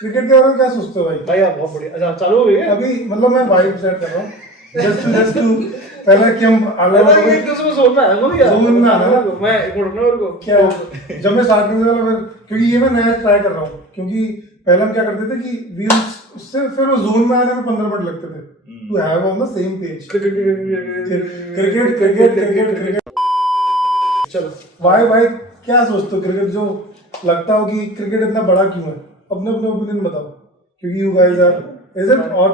Cricket के बारे में क्या सोचते हो भाई? भाई आप बहुत बढ़िया। अच्छा चालू हो गई है अभी मतलब मैं वाइब सेट कर रहा हूँ जस्ट टू पहले कि हम अलग एक दूसरे को जोन में आया हूँ यार, जोन में आना है। मैं एक मिनट मेरे को क्या जब मैं स्टार्ट करने वाला फिर क्योंकि ये मैं नया ट्राई कर रहा हूँ क्योंकि पहले हम क्या करते थे कि वी उससे फिर वो जोन में आने में 15 मिनट लगते थे to have on the same page cricket cricket cricket cricket. चलो भाई भाई क्या सोचते हो क्रिकेट जो लगता हो कि क्रिकेट इतना बड़ा क्यों है? अपने अपने ओपिनियन बताओ क्योंकि you guys are is it और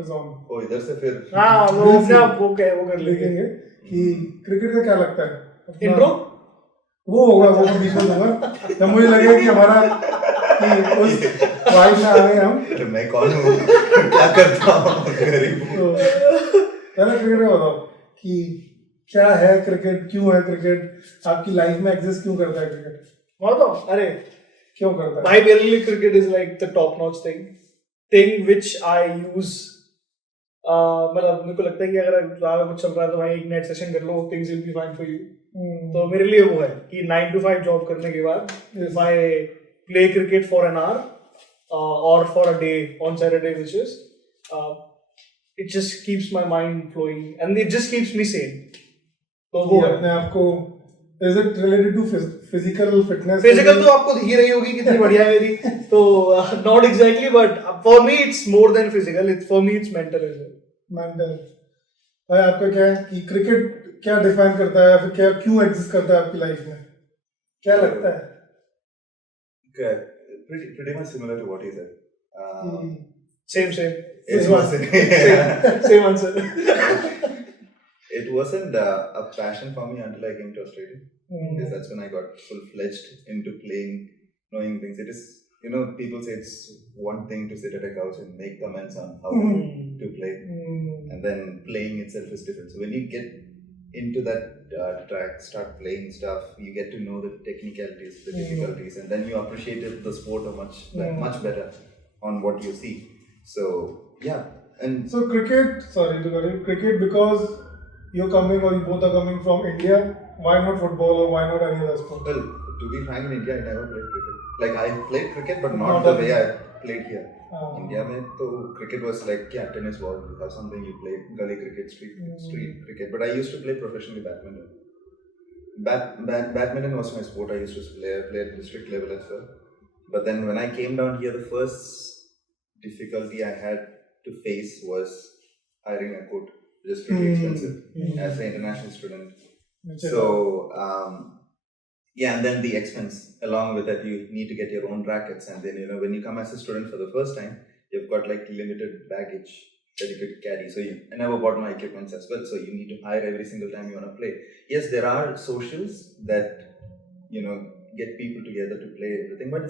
इज ऑन ओ इधर से फिर हाँ वो अपने आप वो कर देखेंगे कि क्रिकेट का क्या लगता है। इंट्रो वो होगा वो बीच में होगा जब मुझे लगेगा कि हमारा कि उस वाइब में आ गए हम। मैं कौन हूँ क्या करता हूँ गरीब तो पहले क्रिकेट का बताओ कि क्या है क्रिकेट, क्यों है क्रिकेट, आपकी लाइफ में एग्जिस्ट क्यों करता है क्रिकेट? बोलो अरे क्यों करता है भाई मेरे लिए cricket is like the top notch thing which I use. मतलब मेरे को लगता है कि अगर ज़्यादा कुछ चल रहा है तो भाई एक नेट सेशन कर लो, things will be fine for you. तो मेरे लिए वो है कि 9 to 5 जॉब करने के बाद if I play cricket for an hour और for a day on Saturday which is it just keeps my mind flowing and it just keeps me sane. तो वो अपने आप को is it related to physical fitness? Physical तो आपको दिख ही रही होगी कितनी बढ़िया है मेरी, तो not exactly but for me it's more than physical, it's for me it's mental as well. Mental. भाई आपका क्या है कि क्रिकेट क्या डिफाइन करता है, फिर क्या क्यों एग्जिस्ट करता है आपकी लाइफ में, क्या लगता है? pretty much similar to what he said. Same. It Same answer. It wasn't a passion for me until I came to Australia. Because that's when I got full-fledged into playing, knowing things. It is, you know, people say it's one thing to sit at a couch and make comments on how to play. And then playing itself is different. So when you get into that track, start playing stuff, you get to know the technicalities, the difficulties, and then you appreciate the sport much better on what you see. So, yeah. And so cricket because you're coming or you both are coming from India, why not football or why not any other sport? Well, to be frank, in India I never played cricket. Like I played cricket but not the way I played here. India mein to cricket was like tennis ball, you have something, you play gully cricket, street cricket. But I used to play professionally badminton. Badminton was my sport. I used to play at district level as well. But then when I came down here, the first difficulty I had to face was hiring a coach. Just really expensive as an international student. So and then the expense along with that, you need to get your own rackets, and then when you come as a student for the first time, you've got like limited baggage that you could carry. So I never bought my equipments as well. So you need to hire every single time you want to play. Yes, there are socials that get people together to play everything, but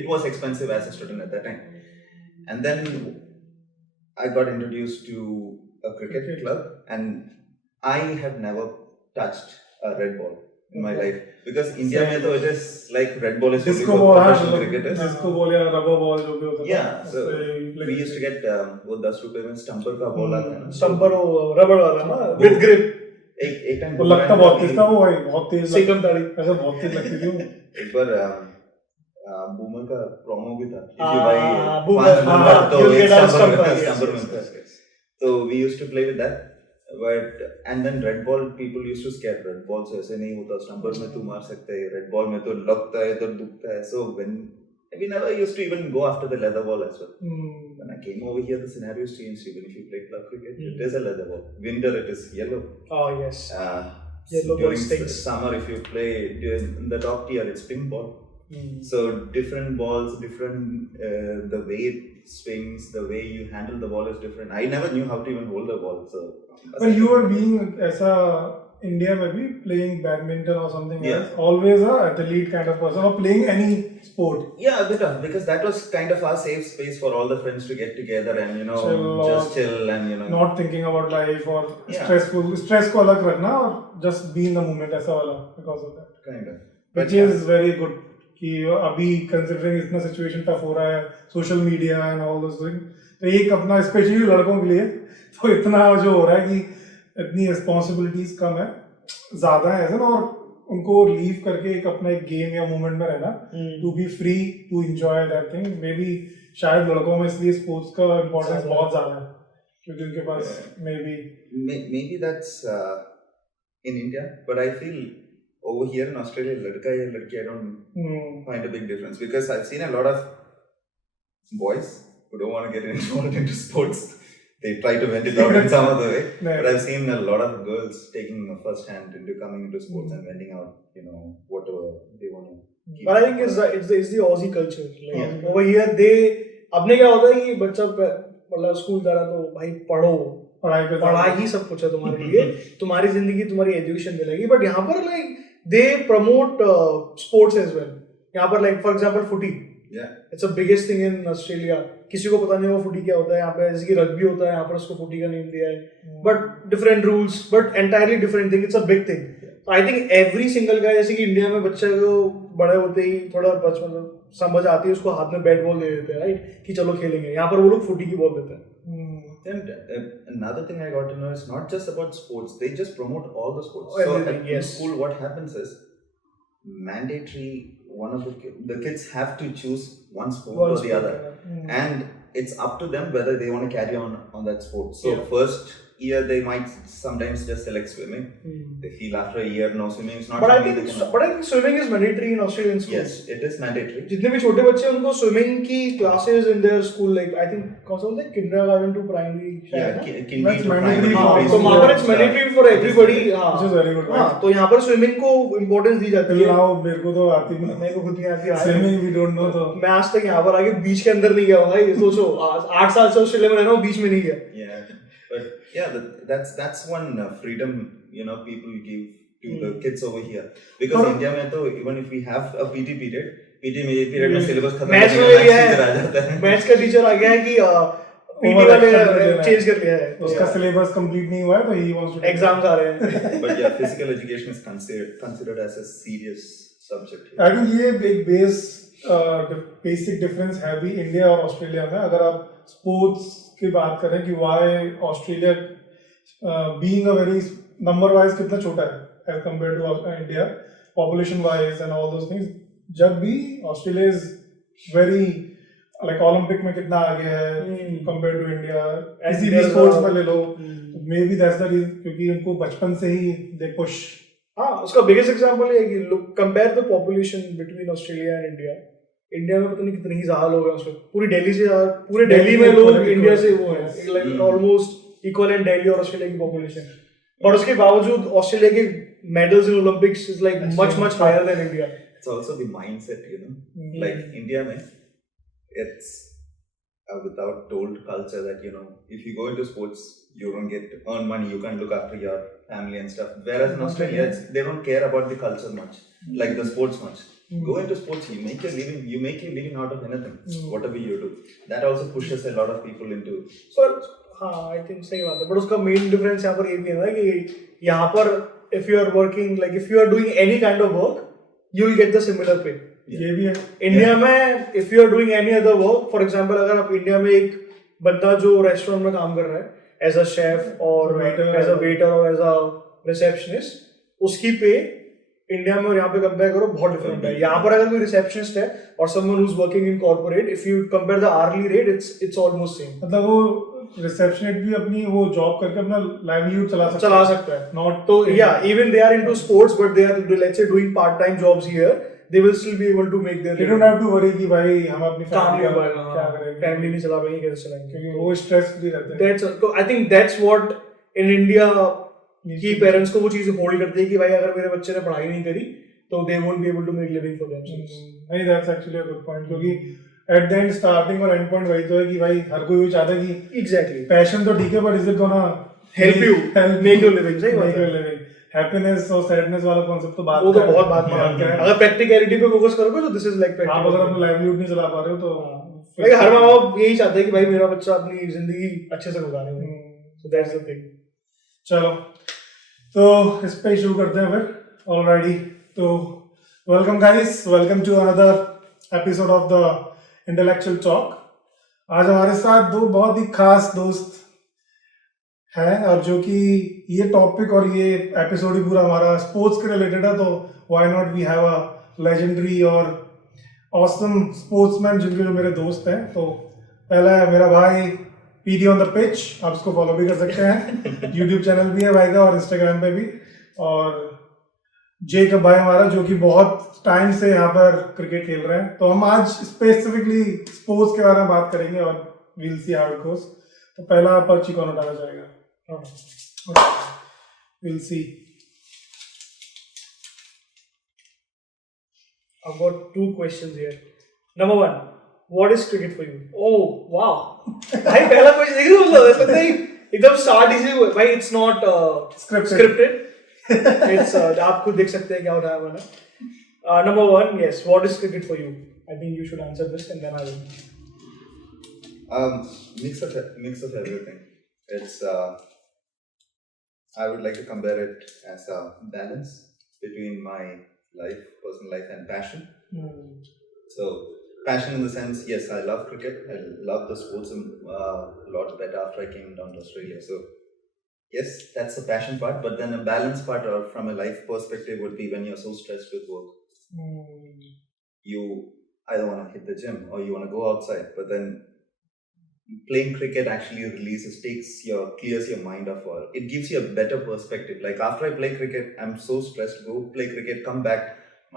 it was expensive as a student at that time. And then I got introduced to a cricket club, and I have never touched a red ball in my life, because India mein though it is like red ball is disco only for ball, professional cricketers. disco ball या rubber ball जो भी होता था. Yeah, so we used to get वो 10 रुपए में stumper का ball आता है ना, स्टम्पर वो रबड़ वाला ना विद ग्रिप. एक टाइम वो लगता बहुत तेज था वो भाई, बहुत तेज सिकम ताड़ी ऐसा बहुत तेज लगती थी वो. एक बार बूमर का प्रोमो भी था, if you Boomer, buy 5 boomer तो you'll एक get a स्टम्पर मिलता है. So we used to play with that. But and then red ball, people used to scare red ball से ऐसे नहीं होता, स्टम्पर में तू मार सकते है, red ball में तो लगता है तो दुखता है. So we never used to even go after the leather ball as well. When I came over here, the scenario changed. Even if you play club cricket, it is a leather ball. Winter, it is yellow. Oh yes. Yellow ball stinks. Summer, if you play in the top tier, it's pink ball. So different balls, different the way it swings, the way you handle the ball is different. I never knew how to even hold the ball. So but you were being ऐसा India maybe playing badminton or something else, always a athlete kind of person, or playing any sport. Yeah, a bit of, because that was kind of our safe space for all the friends to get together and just chill and not thinking about life or stress को अलग रखना और just be in the moment ऐसा वाला, because of that. Kind of. Which is very good कि अभी considering इतना situation tough हो रहा है, social media and all those things, तो एक अपना especially लड़कों के लिए तो इतना जो हो रहा है कि इतनी रिस्पॉन्सिबिलिटीज कम है, ज़्यादा है ऐसा ना, और उनको लीव करके एक अपना एक गेम या मूवमेंट में रहना, to be free to enjoy that thing. Maybe शायद लड़कों में इसलिए स्पोर्ट्स का इम्पोर्टेंस बहुत ज्यादा है क्योंकि उनके पास maybe that's in India, but I feel over here in Australia, ladka ya ladki, I don't find a big difference because I've seen a lot of boys who don't want to get involved into sports. They try to vent it out in some other way. But I've seen a lot of girls taking a first hand into coming into sports and venting out, whatever they want to keep. But I think it's the Aussie culture. Like, over here, अपने क्या होता है कि बच्चा मतलब school जा रहा तो भाई पढ़ो, पढ़ाई ही सब कुछ है तुम्हारे लिए, तुम्हारी जिंदगी तुम्हारी एजुकेशन मिलेगी। बट यहाँ पर like they promote sports as well. यहाँ पर like for example footy, it's a biggest thing in Australia. किसी को पता नहीं होगा फुटी क्या होता है। यहाँ पे जैसे कि रग्बी होता है, यहाँ पर उसको फुटी का नेम दिया है, but different rules, but entirely different thing. It's a big thing. I think every single guy, जैसे कि इंडिया में बच्चे को बड़े होते ही थोड़ा बचपन समझ आती है, उसको हाथ में बैट बॉल दे देते हैं, राइट, कि चलो खेलेंगे। यहाँ पर वो लोग फुटी की बॉल देते हैं। And another thing I got to know is not just about sports, they just promote all the sports. So in school what happens is mandatory, the kids have to choose one sport or the other, and it's up to them whether they want to carry on that sport. So first year they might sometimes just select swimming. They feel after a year no, swimming is not. But I think swimming is mandatory in Australian schools. Yes, it is mandatory. जितने भी छोटे बच्चे हैं उनको swimming की classes in their school, like I think कौन सा होता है, kindergarten to primary, kindy to primary. तो वहाँ पर इट्स मैंडेटरी फॉर एवरीबॉडी। हाँ, which is very good. हाँ, तो यहाँ पर स्विमिंग को इम्पोर्टेंस दी जाती है। मेरे को तो आती नहीं, मेरे को खुद नहीं आती स्विमिंग, वी डोंट नो। तो मैं आज तक यहाँ पर आके बीच के अंदर नहीं गया भाई। सोचो 8 साल से ऑस्ट्रेलिया में रह रहा हूँ, बीच में नहीं गया। But yeah, that's one freedom people give to the kids over here, because India में तो even if we have a PT period में सिलेबस खत्म मैथ्स में भी है, मैथ्स का टीचर आ गया है कि PT वाले चेंज कर लिया है, उसका सिलेबस कंप्लीट नहीं हुआ है तो ही वांट्स टू एग्जाम्स आ रहे हैं। But yeah, physical education is considered as a serious subject here. I think ये एक बेसिक डिफरेंस है भी इंडिया और ऑस्ट्रेलिया में। अगर आप स्पोर्ट्स की बात करें कि why Australia being a very number wise कितना छोटा है as compare to India, population wise and all those things, जब भी Australia is very like Olympic में कितना आगे है कंपेयर टू इंडिया, किसी भी स्पोर्ट्स में ले लो। Maybe that's the reason, क्योंकि उनको बचपन से ही दे पुश। हाँ, उसका बिगेस्ट एग्जांपल है कि look, compare the population between Australia and India. India में पता नहीं कितने ही ज्यादा लोग हैं, उसमें पूरी दिल्ली में लोग इंडिया से वो है like almost equal in Delhi और ऑस्ट्रेलिया की पॉपुलेशन। बट उसके बावजूद ऑस्ट्रेलिया के medals in Olympics is like much higher than India. It's also the mindset, like India mein, it's a without told culture that if you go into sports you don't get to earn money, you can't look after your family and stuff, whereas in Australia they don't care about the culture much, like the sports much. Go into sports, you make your living out of anything, whatever you do. That also pushes a lot of people into हाँ, I think सही बात है। But उसका main difference यहाँ पर ये भी है ना कि यहाँ पर if you are working, like if you are doing any kind of work you will get the similar pay. ये भी है इंडिया में if you are doing any other work, for example अगर आप इंडिया में एक बंदा जो रेस्टोरेंट में काम कर रहा है एज अ शेफ और एज अ वेटर और एज अ रिसेप्शनिस्ट, उसकी पे इंडिया में और यहाँ पे कंपेयर करो बहुत डिफरेंट है। यहाँ पर अगर कोई रिसेप्शनिस्ट है और someone who is working in corporate, if you compare the hourly rate it's almost same. मतलब वो रिसेप्शनिस्ट भी अपनी वो जॉब करके अपना लाइवलीहुड चला सकता है। नॉट तो या even they are into sports but they are let's say doing part time jobs here, they will still be able to make their, they don't have to worry कि भाई हम अपनी फैमिली क्या करेंगे, फैमिली नहीं चला पाएंगे, कैसे चलाएंगे, क्योंकि वो स्ट्रेस फ्री रहते हैं। That's I think that's what in India की पेरेंट्स को वो चीज होल्ड करती है कि भाई अगर मेरे बच्चे ने पढ़ाई नहीं करी तो they won't be able to make living for themselves. नहीं, that's actually a good point, क्योंकि एट द एंड स्टार्टिंग और एंड पॉइंट वही तो है कि भाई हर कोई भी चाहता है कि एग्जैक्टली पैशन तो ठीक है but is it gonna help you make your living. सही बात है। हैप्पीनेस और सैडनेस वाला कांसेप्ट तो बात वो तो बहुत बात है। अगर प्रैक्टिकलिटी पे फोकस करोगे तो दिस इज लाइक आप अगर अपना लाइवलीहुड नहीं चला पा रहे हो तो लाइक हर माँ बाप यही चाहते हैं कि भाई मेरा बच्चा अपनी जिंदगी अच्छे से गुजारे। So that's the thing. चलो तो इस पे शुरू करते हैं फिर ऑलरेडी। तो welcome guys, welcome to another episode of the intellectual talk. आज हमारे साथ दो बहुत ही खास दोस्त है, और जो कि ये टॉपिक और ये एपिसोड ही पूरा हमारा स्पोर्ट्स के रिलेटेड है, तो why not we have a legendary और ऑसम स्पोर्ट्समैन जिनके जो मेरे दोस्त हैं। तो पहला है मेरा भाई पीडी ऑन द पिच, आप उसको फॉलो भी कर सकते हैं, यूट्यूब चैनल भी है भाई का और इंस्टाग्राम पे भी। और जेकब भाई हमारा जो कि बहुत टाइम से यहाँ पर क्रिकेट खेल रहे हैं। तो हम आज स्पेसिफिकली स्पोर्ट्स के बारे में बात करेंगे और we'll see how it goes. तो पहला पर्ची कौन उठाना चाहेगा? We'll see. I've got 2 questions here. Number 1, what is cricket for you? Oh, wow. भाई पहला क्वेश्चन देख रहे हो, मतलब ऐसा नहीं एकदम स्टार्ट इजी भाई, it's not scripted. It's आप खुद देख सकते हैं क्या हो रहा है मैंने। Number 1, yes, what is cricket for you? I think you should answer this and then I will. Mix of everything. It's I would like to compare it as a balance between my personal life and passion. So passion in the sense, yes, I love cricket. I love the sports a lot better after I came down to Australia. So yes, that's the passion part. But then a balance part, or from a life perspective, would be when you're so stressed with work. You either want to hit the gym or you want to go outside, but then playing cricket actually clears your mind of all. It gives you a better perspective. Like after I play cricket, I'm so stressed. Go play cricket, come back,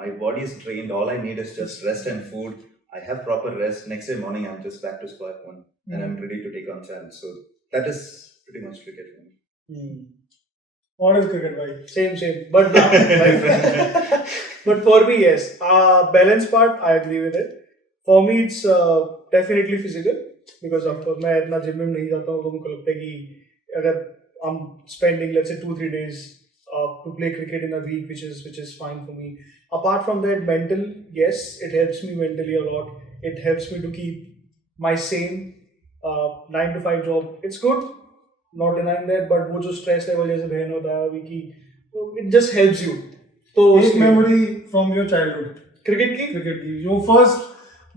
my body is drained. All I need is just rest and food. I have proper rest. Next day morning, I'm just back to square one, and I'm ready to take on challenge. So that is pretty much cricket for me. What is cricket, bhai? Same. But but for me, yes. Balance part, I agree with it. For me, it's definitely physical. Because of course मैं इतना gym में नहीं जाता हूँ, तो मुझे लगता है कि अगर I'm spending let's say 2-3 days to play cricket in a week, which is fine for me. Apart from that, mental, yes, it helps me mentally a lot. It helps me to keep my sane 9 to 5 job. It's good, not denying that, but वो जो stress level जैसे बहन होता है अभी की, it just helps you. तो एक memory from your childhood cricket की जो first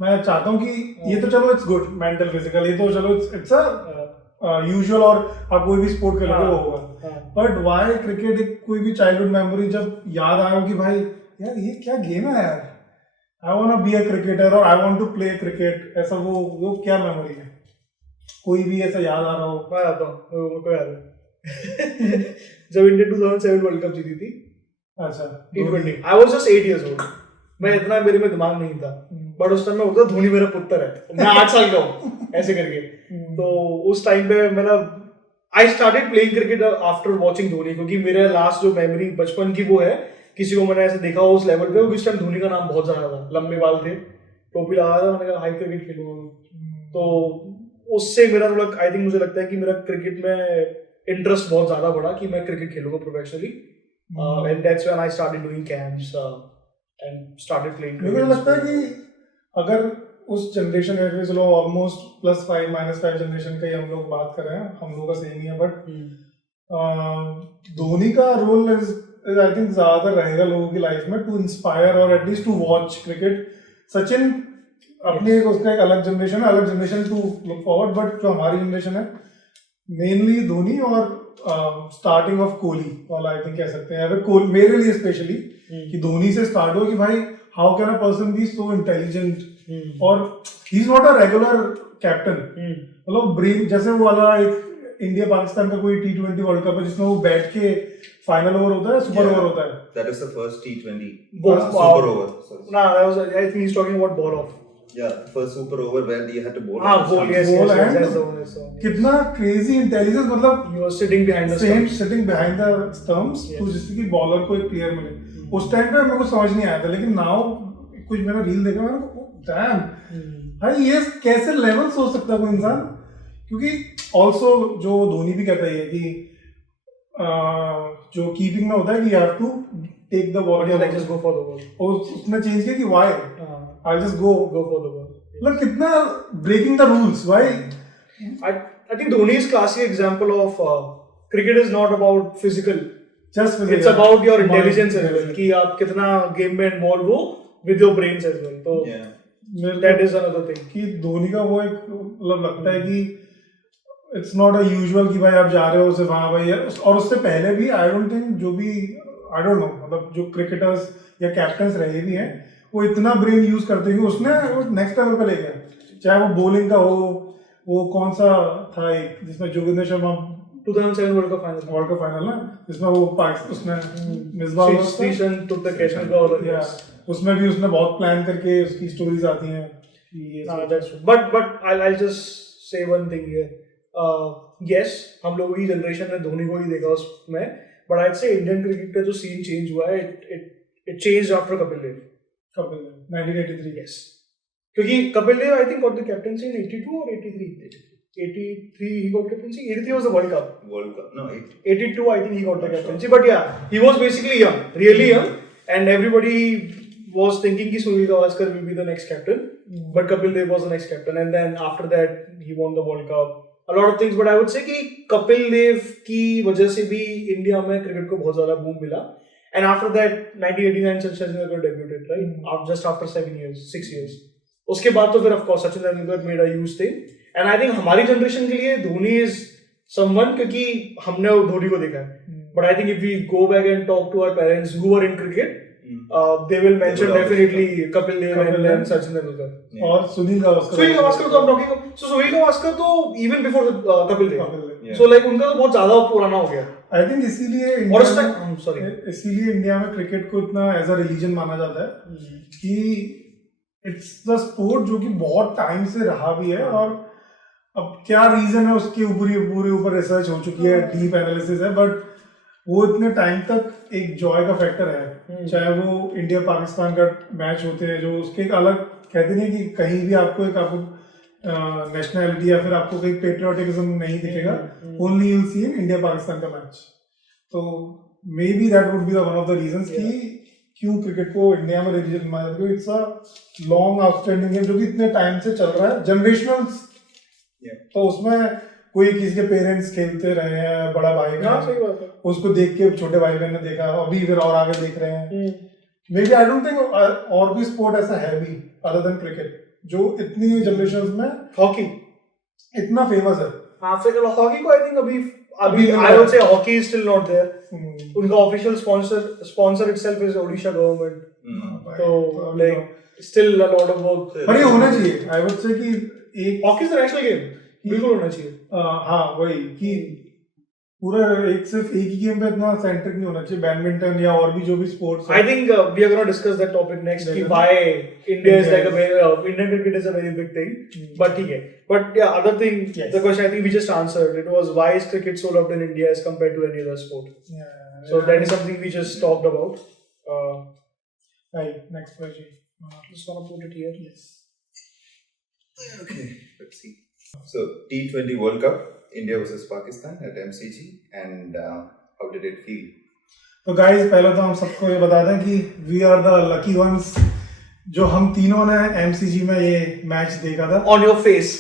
मैं चाहता हूँ कि ये तो चलो इट्स गुड, मेंटल फिजिकल ये तो चलो इट्स अ यूजुअल, और आप कोई भी स्पोर्ट खेलोगे वो होगा। बट व्हाई क्रिकेट, एक कोई भी चाइल्डहुड मेमोरी जब याद आया कि भाई यार ये क्या गेम है यार, I want to be a cricketer और I want to play cricket, ऐसा वो क्या मेमोरी है? कोई भी ऐसा याद आ रहा हो? मैं आता हूँ, मुझको याद है जब इंडिया 2007 वर्ल्ड कप जीती थी, अच्छा T20, I was just 8 years old. मैं इतना मेरे में दिमाग नहीं था, बट उस टाइम में होता धोनी मेरा पुत्र है, मैं 8 साल का हूँ ऐसे करके। तो उस टाइम पे मतलब I started playing cricket after watching Dhoni, क्योंकि मेरा लास्ट जो मेमोरी बचपन की वो है, किसी को मैंने ऐसे देखा हो उस लेवल पे, उस टाइम धोनी का नाम बहुत ज्यादा था, लंबे बाल थे, टोपी लगा था, मैंने कहा हाई क्रिकेट खेलूंगा। तो उससे मेरा थोड़ा आई थिंक मुझे लगता है कि मेरा क्रिकेट में इंटरेस्ट बहुत ज्यादा बढ़ा कि मैं क्रिकेट खेलूंगा professionally, and that's when I started doing camps and started playing cricket. मुझे लगता है कि अगर उस जनरेशन में चलो ऑलमोस्ट +5 -5 जनरेशन का ही हम लोग बात कर रहे हैं, हम लोग का सेम ही है, बट धोनी का रोल इज आई थिंक ज्यादा रहेगा लोगों की लाइफ में टू इंस्पायर और at least to watch cricket. Sachin अपनी उसका एक अलग generation to look forward, but जो हमारी जनरेशन है मेनली धोनी और स्टार्टिंग ऑफ कोहली वाला आई थिंक कह सकते हैं। अगर मेरे लिए स्पेशली कि धोनी से स्टार्ट हो कि भाई how can a person be so intelligent, और he is not a regular captain, मतलब ब्रेन जैसे वो वाला एक इंडिया पाकिस्तान का कोई T20 वर्ल्ड कप है जिसमें वो बैठ के फाइनल ओवर होता है, सुपर ओवर होता है, that is the first T20 super over. No, that was I think he's talking about ball off. Yeah, first super over where you had to bowl. Bowl, yes, कितना crazy intelligence, मतलब you were sitting behind the stumps, तो जिससे कि bowler को एक clear मिले। उस time पे मेरे को समझ नहीं आया था, लेकिन नाउ कुछ मैंने रील देखा, मैंने डैम भाई ये कैसे लेवल सोच सकता है कोई इंसान, क्योंकि ऑल्सो जो धोनी भी कहता है कि जो कीपिंग में होता है कि you have to take the ball, like just go for the ball. और उसने चेंज किया कि why I'll just go for the ball. मतलब कितना breaking the rules, why? I think Dhoni is classic example of cricket is not about physical. Just physical. It's about your intelligence as well. कि आप कितना game में involve हो with your brains as well. तो that is another thing. कि धोनी का वो एक मतलब लगता है कि इट्स नॉट अ यूजुअल कि भाई आप जा रहे हो सिर्फ हाँ भाई और उससे पहले भी आई डोंट थिंक जो भी आई डोंट नो मतलब जो क्रिकेटर्स या कैप्टन्स रहे भी हैं वो इतना ब्रेन यूज करते हैं कि उसने वो नेक्स्ट लेवल पे ले गया चाहे वो बॉलिंग का हो वो कौन सा था एक जिसमें Joginder Sharma 2007 world cup final ना जिसमें वो पाकिस्तान उसने Misbah Station took the catch and ball. उसमें भी उसने बहुत प्लान करके उसकी स्टोरीज आती हैं that's true. But I'll just say one thing here. Yes, हम लोगों की जनरेशन ने धोनी को ही देखा उसमें, but I'd say Indian cricket का जो scene change हुआ है, it changed after Kapil Dev. 1983. Yes. क्योंकि Kapil Dev I think got the captaincy in 82 or 83. 83 he got captaincy. 83 was the World Cup. No, 82 I think he got the captaincy. But yeah, he was basically young, really young, and everybody was thinking कि Sunil Gavaskar will be the next captain, but Kapil Dev was the next captain, and then after that he won the World Cup. A lot of things, but I would say कि कपिल देव की वजह से भी India में cricket को बहुत ज़्यादा boom मिला. And after that 1989 Sachin Tendulkar debuted, right? Just after 6 years. उसके बाद तो फिर of course Sachin Tendulkar made a huge thing. And I think हमारी जनरेशन के लिए धोनी is someone क्योंकि हमने धोनी को देखा है. But I think if we go back and talk to our parents who were in cricket, they will mention definitely Kapil Dev and then Sachin Tendulkar. और सुनील गावस्कर. सुनील गावस्कर तो हम talking of. So Sunil Gavaskar तो even before Kapil Dev. So like उनका तो बहुत ज़्यादा पुराना हो गया. I think इसीलिए इंडिया में क्रिकेट को इतना एज अ रिलीजन माना जाता है कि इट्स द स्पोर्ट जो कि बहुत टाइम से रहा भी है और अब क्या रीजन है उसके पूरे ऊपर रिसर्च हो चुकी है डीप एनालिसिस है बट वो इतने टाइम तक एक जॉय का फैक्टर है चाहे वो इंडिया पाकिस्तान का मैच होते हैं जो उसके एक अलग कहते नहीं कि कहीं भी आपको नेशनैलिटी या फिर आपको कहीं पेट्रियोटिज्म नहीं दिखेगा only you see in India Pakistan का मैच तो maybe that would be one of the reasons कि क्यों क्रिकेट को इंडिया में रिलीजन माना जाता है it's a long outstanding game जो कि इतने टाइम से चल रहा है जनरेशनल तो उसमें कोई किसी के पेरेंट्स खेलते रहे हैं बड़ा भाई बहन उसको देख के छोटे भाई बहन ने देखा अभी फिर और आगे देख रहे हैं maybe I don't think और भी स्पोर्ट ऐसा है भी अदर देन क्रिकेट जो इतनी जनरेशंस में हॉकी इतना फेमस है हॉकी को आई थिंक अभी I would say hockey is still not there. उनका official sponsor itself is Odisha government. So like still a lot of work. पर ये होना चाहिए. I would say कि एक hockey is the national game. बिल्कुल होना चाहिए. हाँ वही कि पूरा सिर्फ एक ही गेम पे इतना सेंट्रिक नहीं होना चाहिए बैडमिंटन या और भी जो भी sports I think we are going to discuss that topic next कि why India is like a very Indian cricket is a very big thing but ठीक है but yeah other thing the question I think we just answered it was why is cricket so loved in India as compared to any other sport so that is something we just talked about right next question just want to put it here okay let's see so T20 World Cup India versus Pakistan at MCG and how did it feel? तो guys पहले तो हम सबको ये बता दें कि we are the lucky ones जो हम तीनों ने MCG में ये मैच देखा था on your face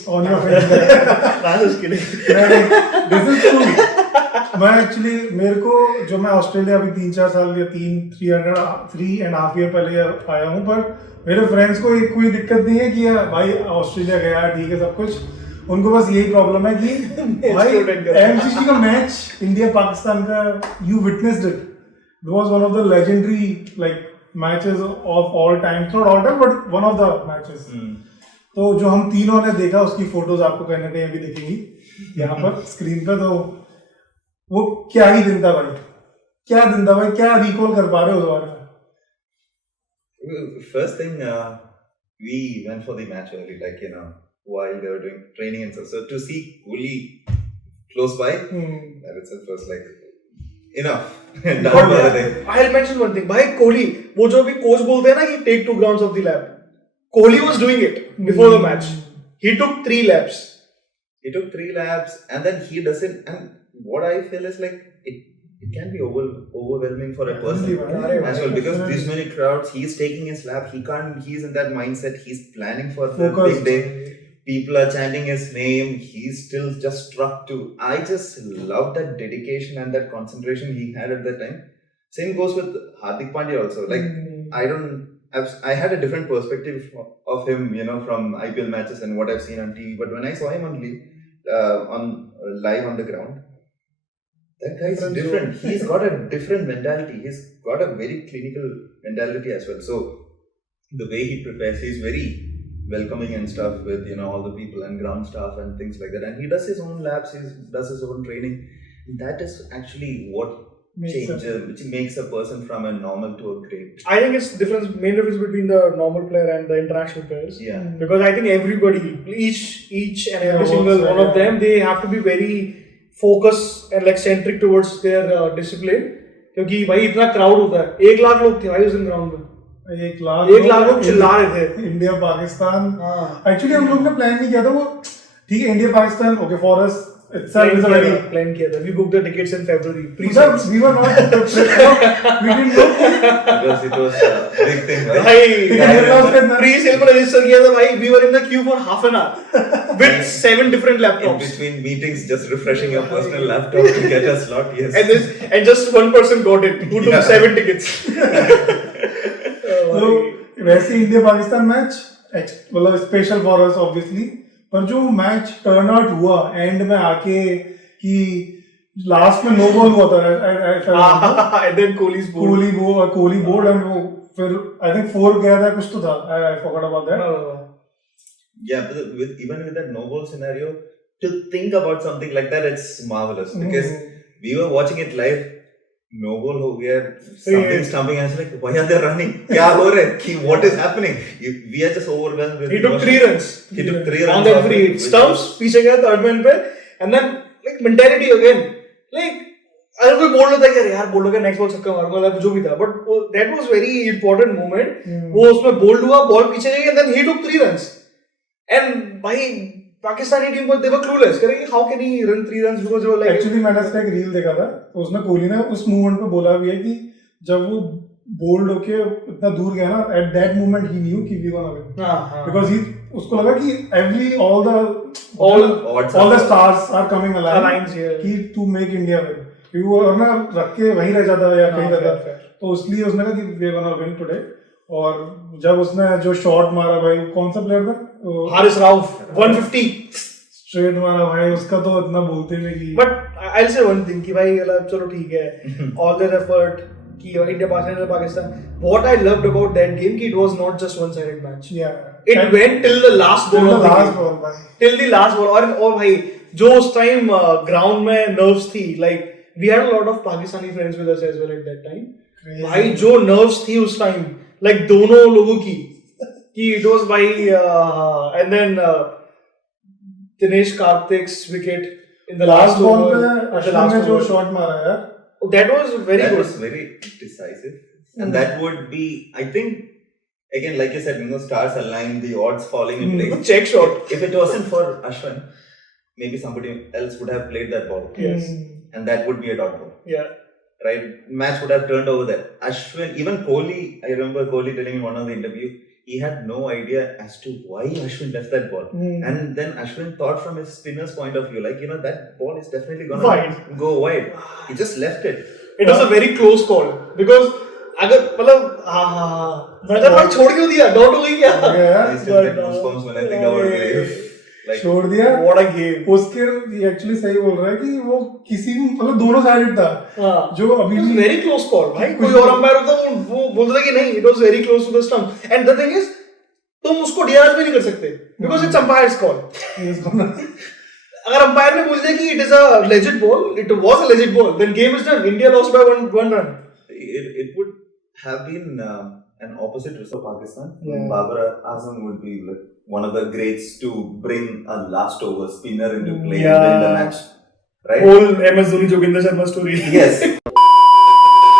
this is true मैं एक्चुअली मेरे को जो मैं ऑस्ट्रेलिया अभी 3-4 साल या 3.5 ईयर पहले आया हूँ पर मेरे फ्रेंड्स को कोई दिक्कत नहीं है कि भाई ऑस्ट्रेलिया गया ठीक है सब कुछ उनको बस यही प्रॉब्लम है कि भाई एमसीजी का मैच इंडिया पाकिस्तान का you witnessed it was one of the legendary like matches of all time not all time but one of the matches तो जो हम तीनों ने देखा उसकी फोटोज आपको कहीं ना कहीं अभी दिखेंगी यहाँ पर स्क्रीन पे तो वो क्या ही दिन था भाई क्या रिकॉल कर पा रहे हो उस बारे में first thing we went for the match early like while they were doing training and stuff. So to see Kohli close by, that itself was like enough. I'll mention one thing. Bhai Kohli, वो जो भी coach बोलते हैं ना कि take 2 grounds of the lap. Kohli was doing it before the match. He took 3 laps. And then he doesn't. And what I feel is like it can be overwhelming for a person as well because these many crowds. He's taking his lap. He's in that mindset. He's planning for the big day. People are chanting his name. He's still just struck to. I just love that dedication and that concentration he had at that time. Same goes with Hardik Pandya also. Like I had a different perspective of him, from IPL matches and what I've seen on TV. But when I saw him on live on the ground. That guy is different. He's got a different mentality. He's got a very clinical mentality as well. So the way he prepares, he's very welcoming and stuff with all the people and ground staff and things like that. And he does his own labs. He does his own training. That is actually what which makes a person from a normal to a great. I think it's main difference between the normal player and the international players. Yeah. Because I think everybody, each and every single one of them, they have to be very focused and like centric towards their discipline. क्योंकि भाई इतना crowd होता है, 1 लाख लोग थे भाई उस दिन ground में. 1 लाख लोग चिल्ला रहे थे. इंडिया पाकिस्तान. Actually हम लोग ने plan नहीं किया था वो. ठीक है India Pakistan okay for us. Itself is a very plan किया था. We booked the tickets in February. We were not prepared. We didn't know. It was a big thing, right? भाई pre-sale में register किया था भाई. We were in the queue for half an hour with 7 different laptops. In between meetings, just refreshing your personal laptop to get a slot. Yes. And just one person got it who took 7 tickets. तो वैसे India Pakistan match मतलब special for us obviously. पर जो match turn out हुआ and में आके कि last में नो बॉल हुआ था and then Kohli board and वो फिर आई थिंक 4 गया था कुछ तो था. I forgot about that. Yeah, but even with that no ball scenario, to think about something like that, it's marvelous because we were watching it live. No ball हो गया, something stumping. I was like, why are they running? क्या हो रहा है? What is happening? We are just overwhelmed with. He took 3 runs. He took 3 runs on that free hit. Stumps पीछे गया third man पे, and then like mentality again. Like अगर कोई बोल रहा था कि यार बोल रहा नेक्स्ट बॉल छक्का मारूंगा मतलब जो भी था, but that was very important moment. वो उसमें बोल्ड हुआ, बॉल पीछे गई, and then he took 3 runs. And भाई पाकिस्तानी टीम को they were clueless करेंगे how can he run 3 runs because they were like. Actually मैंने इसका एक रील देखा था तो उसने कोहली ने उस मूवमेंट पे बोला भी है कि जब वो बोल्ड होके इतना दूर गया ना at that moment he knew कि we gonna win. Because he उसको लगा कि all the stars are coming aligned कि to make India win. क्योंकि वो ना रख के वहीं रह जाता या कहीं रहता तो इसलिए उसने कहा कि we gonna win today. और जब उसने जो शॉट मारा भाई कौन सा प्लेयर था हारिस राउफ 150 स्ट्रेट मारा भाई उसका तो इतना बोलते हुए कि but I will say one thing कि भाई चलो ठीक है ऑल देयर एफर्ट कि India Pakistan what I loved about that game कि it was not just one sided match it went till the last ball till the last ball और भाई जो उस टाइम ग्राउंड में नर्व्स थी like we had a lot of Pakistani friends with us as well at that time भाई जो nerves थी उस टाइम like दोनों लोगों की कि it was by and then Dinesh Karthik's wicket in the last ball over Ashwin ने जो shot मारा यार that was very good. That was very decisive and that would be I think again like you said stars align the odds falling in place. Check shot. If it wasn't for Ashwin maybe somebody else would have played that ball. Yes. And that would be a dot ball. Yeah. Right, match would have turned over there. Ashwin, even Kohli, I remember Kohli telling in one of the interview, he had no idea as to why Ashwin left that ball. And then Ashwin thought from his spinner's point of view, like, that ball is definitely going to go wide. He just left it. It was a very close call. Because, अगर मतलब मैंने भाई छोड़ क्यों दिया? Dot हो गई क्या? I still get goosebumps when I think about it. छोड़ दिया What a game. उसके एक्चुअली सही बोल रहा है कि वो किसी मतलब दोनों साइडेड था जो अभी भी वेरी क्लोज कॉल भाई कोई और अंपायर होता वो बोलता कि नहीं it was very close to the stump and the thing is तुम उसको डीआरएस भी नहीं कर सकते बिकॉज़ इट्स अंपायर्स कॉल अगर अंपायर ने बोल दिया कि it is a legit ball it was a legit ball then game is done India lost by one run. It would have been an opposite result of Pakistan. Babar Azam would be like one of the greats to bring a last over spinner into play in the match. Right? Whole MS Dhoni Joginder Sharma story. Yes.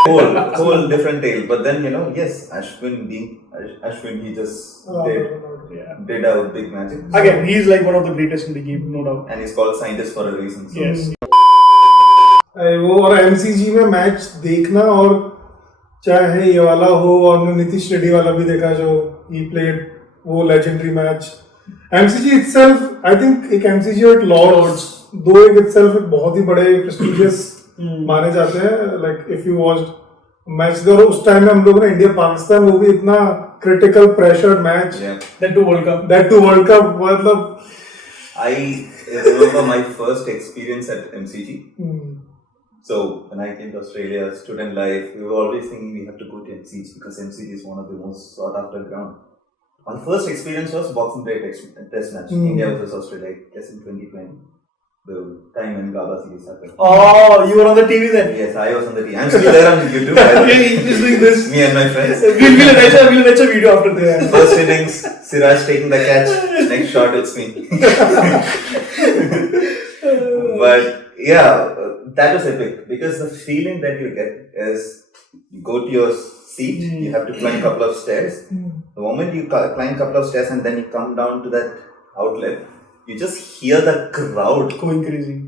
whole different tale. But then, yes, Ashwin, he just did a big magic. Again, he's like one of the greatest in the game, no doubt. And he's called scientist for a reason. So. Yes. वो और MCG में match देखना और चाहे ये वाला हो और मैंने नीतीश रेड्डी वाला भी देखा जो he played वो legendary match MCG itself I think एक एमसीजी और एक लॉर्ड्स दो एक इटसेल्फ एक बहुत ही बड़े प्रेस्टिजियस माने जाते हैं like if you watched match there उस टाइम में हम लोग ने इंडिया पाकिस्तान वो भी इतना critical pressure match that too world cup मतलब I remember my first experience at MCG. So when I came to Australia, student life, we were always thinking we have to go to MCG because MCG is one of the most sought after ground. Our first experience was Boxing Day test match. India versus Australia, I guess in 2020. The time when Gaba series happened. Oh, you were on the TV then? Yes, I was on the TV. I'm still there on YouTube. He's doing this. Me and my friends. We'll let a video after this. First innings, Siraj taking the catch. Next shot, it's me. But yeah, that was epic because the feeling that you get is you go to your seat, you have to climb a couple of stairs. The moment you climb a couple of stairs and then you come down to that outlet, you just hear the crowd going crazy.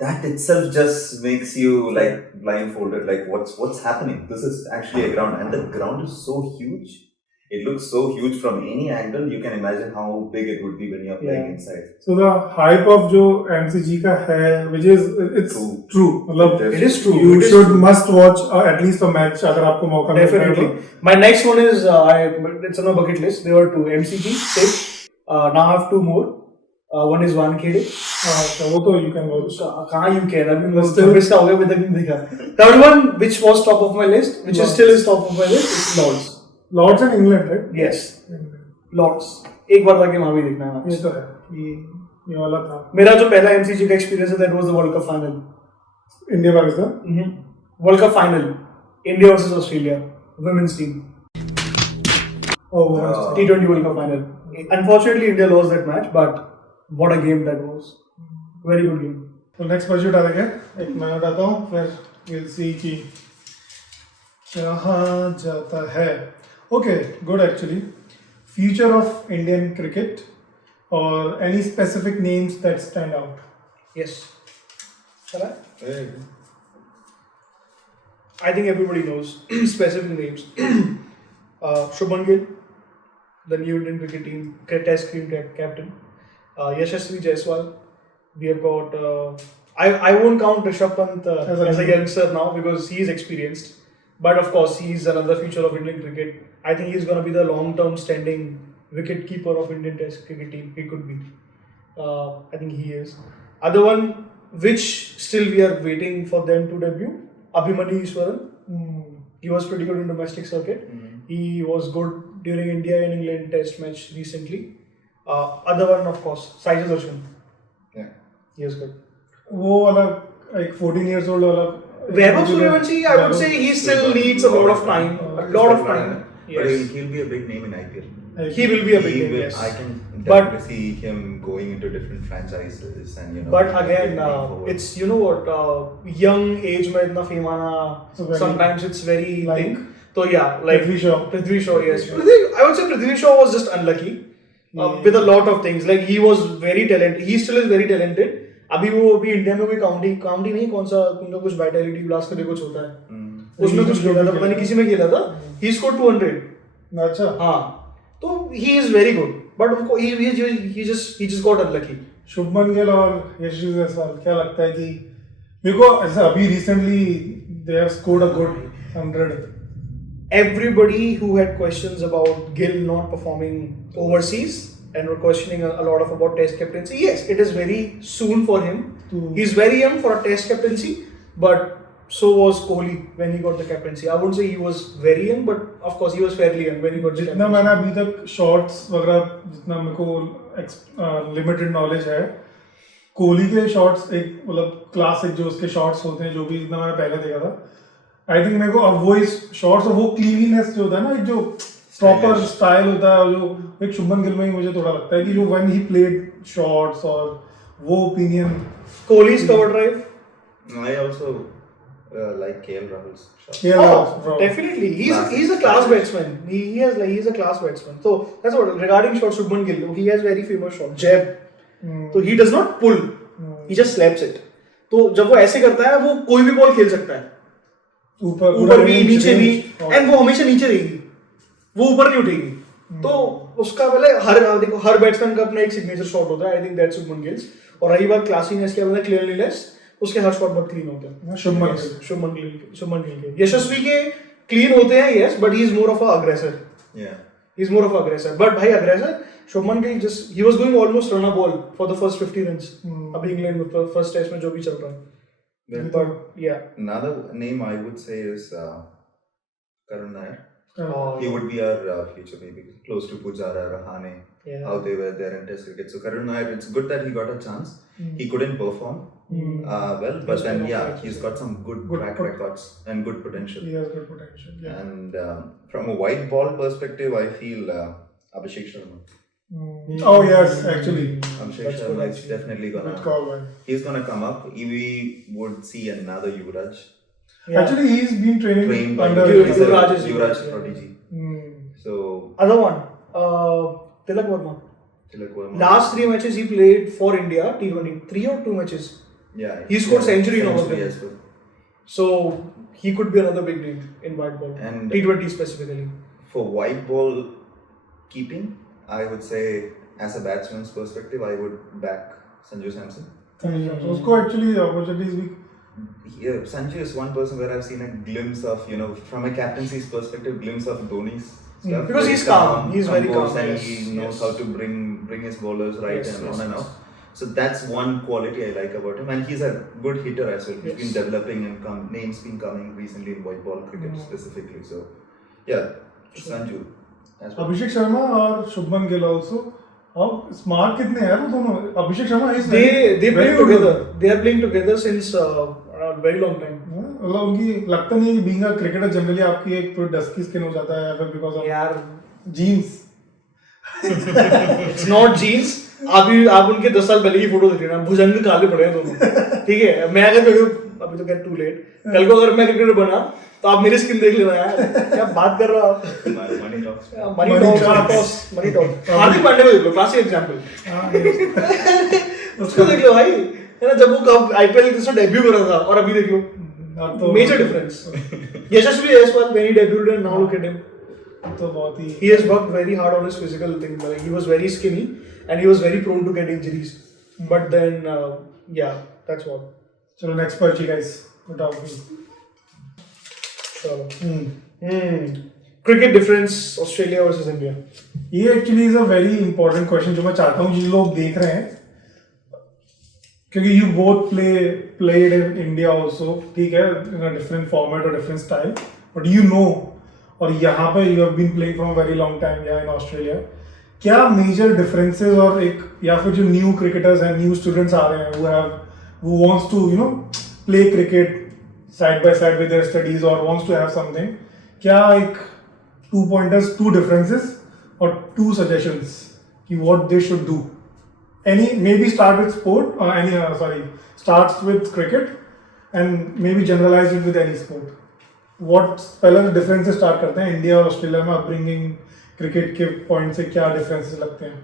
That itself just makes you like blindfolded, like what's happening? This is actually a ground, and the ground is so huge. It looks so huge from any angle. You can imagine how big it would be when you're playing inside. So the hype of जो MCG का है, which is it's true. मतलब it is true. You must watch at least a match अगर आपको मौका मिले. Definitely. My next one is it's on my bucket list. There were 2 MCG, 6. Now I have 2 more. One is Wankhede. वो तो you can watch. कहाँ you can? अभी मैं service का हो गया, अभी तक नहीं देखा. Third one, which was top of my list, which is still is top of my list, is Lords. Lords in England, right? Yes. Lords. एक बार जाके वहाँ भी देखना है. ये तो है. ये वाला था. मेरा जो पहला MCG का experience है, that was the World Cup final. India Pakistan. World Cup final. India versus Australia, women's team. Oh, T20 World Cup final. Unfortunately, India lost that match, but what a game that was. Very good game. तो next question उठा देंगे. एक मैं उठाता हूँ, फिर we'll see कि कहाँ जाता है. Okay, good actually. Future of Indian cricket or any specific names that stand out? Yes. Shall I? I think everybody knows specific names. Shubman Gill, the new Indian cricket team, Test team captain. Yashasvi Jaiswal. We have got. I won't count Rishabh Pant as a youngster now because he is experienced. But of course, he is another future of Indian cricket. I think he is going to be the long-term standing wicket keeper of Indian Test cricket team. He could be. I think he is. Other one, which still we are waiting for them to debut. Abhinay Gupta. He was pretty good in domestic circuit. He was good during India and England Test match recently. Other one, of course, Saijid Darshan. Yeah, he is good. वो वाला like 14 years old वाला. Vaibhav Suryavanshi, I would say he still needs a lot of time. A lot of time. But he'll be a big name in IPL. He will be a big name. Yes. I can definitely see him going into different franchises and But again, it's you know what, young age में इतना fame आना, sometimes it's very thing. So yeah, like Prithvi Shaw, yes. I would say Prithvi Shaw was just unlucky with a lot of things. Like he was very talented. He still is very talented. अभी वो अभी India में कोई county नहीं, कौन सा तुमने कुछ वाइटैलिटी ब्लास्ट करके कुछ होता है, उसमें कुछ खेला था, पता नहीं किसी में खेला था. He scored 200. अच्छा. हाँ, तो he is very good, but he just got unlucky. Shubman Gill और यशस्वी जायसवाल, क्या लगता है कि मेरे को ऐसा अभी recently they have scored a good 100. Everybody who had questions about Gill not performing overseas and were questioning a lot about Test captaincy. Yes, it is very soon for him. He's very young for a Test captaincy, but so was Kohli when he got the captaincy. I wouldn't say he was very young, but of course he was fairly young when he got the captaincy. जितना मैंने अभी तक shots वगैरह, जितना मेरे को limited knowledge है, कोहली के शॉट्स एक मतलब क्लासिक जो उसके शॉट्स होते हैं, जो भी जितना मैंने पहले देखा था, आई थिंक मेरे को अब वो इस शॉट्स और वो क्लीनलीनेस जो होता है ना, एक जो प्रॉपर स्टाइल होता है, जो एक शुभमन गिल में ही मुझे थोड़ा लगता है कि जो व्हेन ही प्लेड शॉट्स और वो opinion. कोहली's cover drive. I also like KL Rahul's shots. Oh, definitely. He's a class batsman. He's a class batsman. So that's what regarding shots, Shubman Gill, he has very famous shot, jab. So he does not pull. He just slaps it. तो जब वो ऐसे करता है, वो कोई भी ball खेल सकता है. ऊपर भी, नीचे भी, and वो हमेशा नीचे रहेगी. वो ऊपर नहीं उठेगी. तो उसका देखो हर बैट्समैन का अपना एक सिग्नेचर शॉट होता है. I think that's Shubman gills. और रही बात क्लासीनेस की, मतलब क्लियरलीनेस, उसके हर शॉट बहुत क्लीन होते हैं. शुभमन गिल के यशस्वी के क्लीन होते हैं, yes, but he is more of a अग्रेसर. He's more of an aggressor. But bhai aggressor, Shubman Gill he was going almost run a ball for the first 50 runs. Abhi England with the first test mein jo bhi chal raha hai. But yeah. Another name I would say is Karun Nair. Oh, He would be our future, maybe close to Pujara, Rahane, how they were there in Test cricket. So Karun Nair, it's good that he got a chance. He couldn't perform well, but then he's got some good track records and good potential. He has good potential. Yeah. And from a white ball perspective, I feel Abhishek Sharma. Oh yes, actually. Abhishek Sharma is definitely he's gonna come up. We would see another Yuvraj. Yeah. Actually, he's been trained by under Yuvraj prodigy. So other one, Tilak Verma. Last 3 matches he played for India, T20. 3 or 2 matches. Yeah. He scored century in all of them. As well. So he could be another big name in white ball. And T20 specifically. For white ball keeping, I would say, as a batsman's perspective, I would back Sanju Samson. Usko actually opportunities we. Yeah, Sanju is one person where I've seen a glimpse of, from a captaincy's perspective, glimpse of Dhoni's stuff. Because he's calm. He's very calm. And he knows how to bring his bowlers right and on and off. So that's one quality I like about him. And he's a good hitter as well. He's been developing and names been coming recently in white ball cricket specifically. So, yeah, Sanju. Abhishek Sharma और Shubman Gill also. How smart कितने हैं वो दोनों? Abhishek Sharma is they play together. They are playing together since a very long time. मतलब उनकी लगता नहीं है कि being a cricketer generally आपकी एक थोड़ी dusky skin हो जाता है या फिर because of genes. It's not genes. आप उनके 10 साल पहले की फोटो देख लेना, भुजंग काले पड़े हैं दोनों. ठीक है, मैं अगर अभी तो get too late. कल को अगर मैं क्रिकेटर बना तो आप मेरी स्किन देख लेना यार. क्या बात कर रहे हो आप? Money talks. हार्दिक पांडे को देख लो, क्लासिक एग्जांपल. उसको देख लो भाई, है ना, जब वो कब आईपीएल के साथ डेब्यू कर रहा था और अभी देख लो, major difference. Yashasvi Jaiswal when he debuted and now look at him. तो बहुत ही. He has worked very hard on his physical thing. Like he was very skinny and he was very prone to get injuries. But then, that's what. चलो next पर्ची guys. बताओ फिर. Cricket difference Australia versus India. ये actually is a very important question जो मैं चाहता हूँ जिन लोग देख रहे हैं, क्योंकि you both played in India also, ठीक है, in a different format or different style, but और यहाँ पे you have been playing from a very long time in Australia. क्या major differences और एक या फिर जो new cricketers and new students आ रहे हैं who wants to play cricket side by side with their studies or wants to have something, क्या एक 2 pointers, 2 differences or 2 suggestions कि what they should do. Maybe start with sport or starts with cricket and maybe generalize it with any sport. What पहले differences start करते हैं India और Australia में upbringing cricket के point से क्या differences लगते हैं?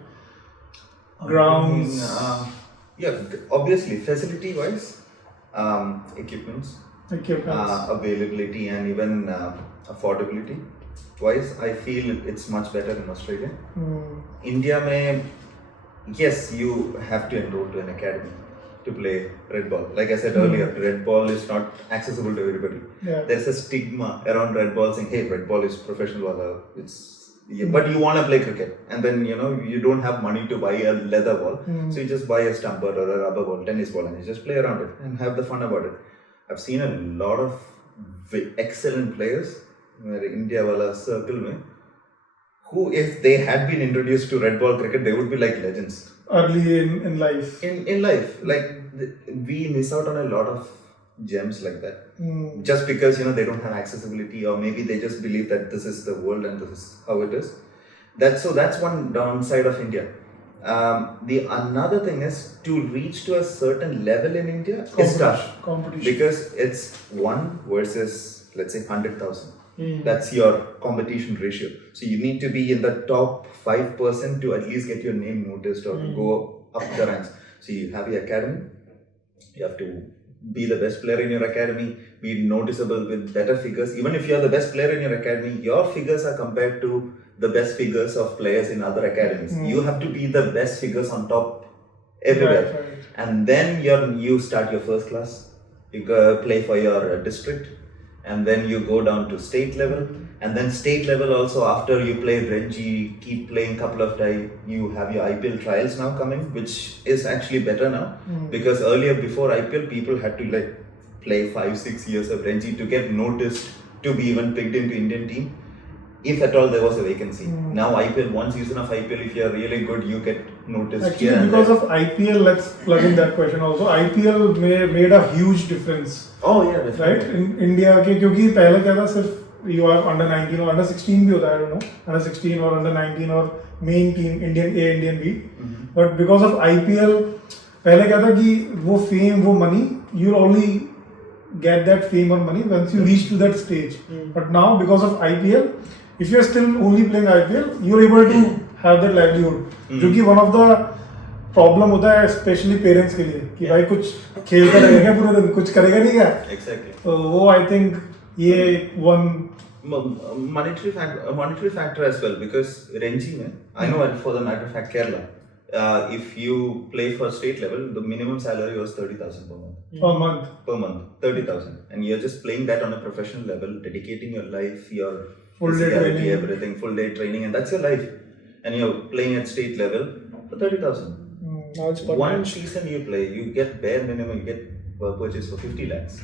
Grounds. Obviously facility wise, equipments, availability and even affordability wise, I feel it's much better in Australia. India mein, yes, you have to enroll to an academy to play red ball. Like I said earlier, red ball is not accessible to everybody. Yeah. There's a stigma around red ball saying, hey, red ball is professional. But you want to play cricket and then you don't have money to buy a leather ball. So you just buy a stumper or a rubber ball, tennis ball, and you just play around it and have the fun about it. I've seen a lot of excellent players in India wala circle mein, who if they had been introduced to red ball cricket, they would be like legends. Early in life. In life, like we miss out on a lot of gems like that. Just because they don't have accessibility, or maybe they just believe that this is the world and this is how it is. That's one downside of India. The another thing is to reach to a certain level in India is tough. Competition. Because it's 1 versus let's say 100,000. That's your competition ratio. So you need to be in the top 5% to at least get your name noticed or go up the ranks. So you have your academy. You have to be the best player in your academy, be noticeable with better figures. Even if you're the best player in your academy, your figures are compared to the best figures of players in other academies. You have to be the best figures on top everywhere. Right. And then you start your first class. You go play for your district. and then you go down to state level, and then state level also after you play Ranji, keep playing couple of times, you have your IPL trials now coming, which is actually better now, because earlier before IPL people had to like play 5-6 years of Ranji to get noticed to be even picked into Indian team. If at all there was a vacancy. Now IPL, one season of IPL, if you are really good, you get noticed. Actually, because of IPL, let's plug in that question also. IPL made a huge difference. Oh yeah, definitely. Right? In India, क्योंकि पहले क्या था सिर्फ you are under 19 or under 16 भी होता है, I don't know, under 16 or under 19 or main team Indian A, Indian B. But because of IPL, पहले क्या था कि वो fame, वो money, you'll only get that fame or money once you reach to that stage. But now because of IPL, if you are still only playing IPL, you are able to have that livelihood. जो कि one of the problem होता है especially parents के लिए कि भाई कुछ खेलता रहेगा पूरे दिन, कुछ करेगा नहीं क्या? Exactly. तो वो I think ये one monetary factor as well, because Ranji में, I know for the matter of fact Kerala, if you play for state level, the minimum salary was 30,000 per month. per month. Per month, 30,000, and you're just playing that on a professional level, dedicating your life, your Full day physicality, training. everything, full day training, and that's your life. And you're playing at state level for 30,000. Now it's One season you play, you get bare minimum, you get purchase for 50 lakhs.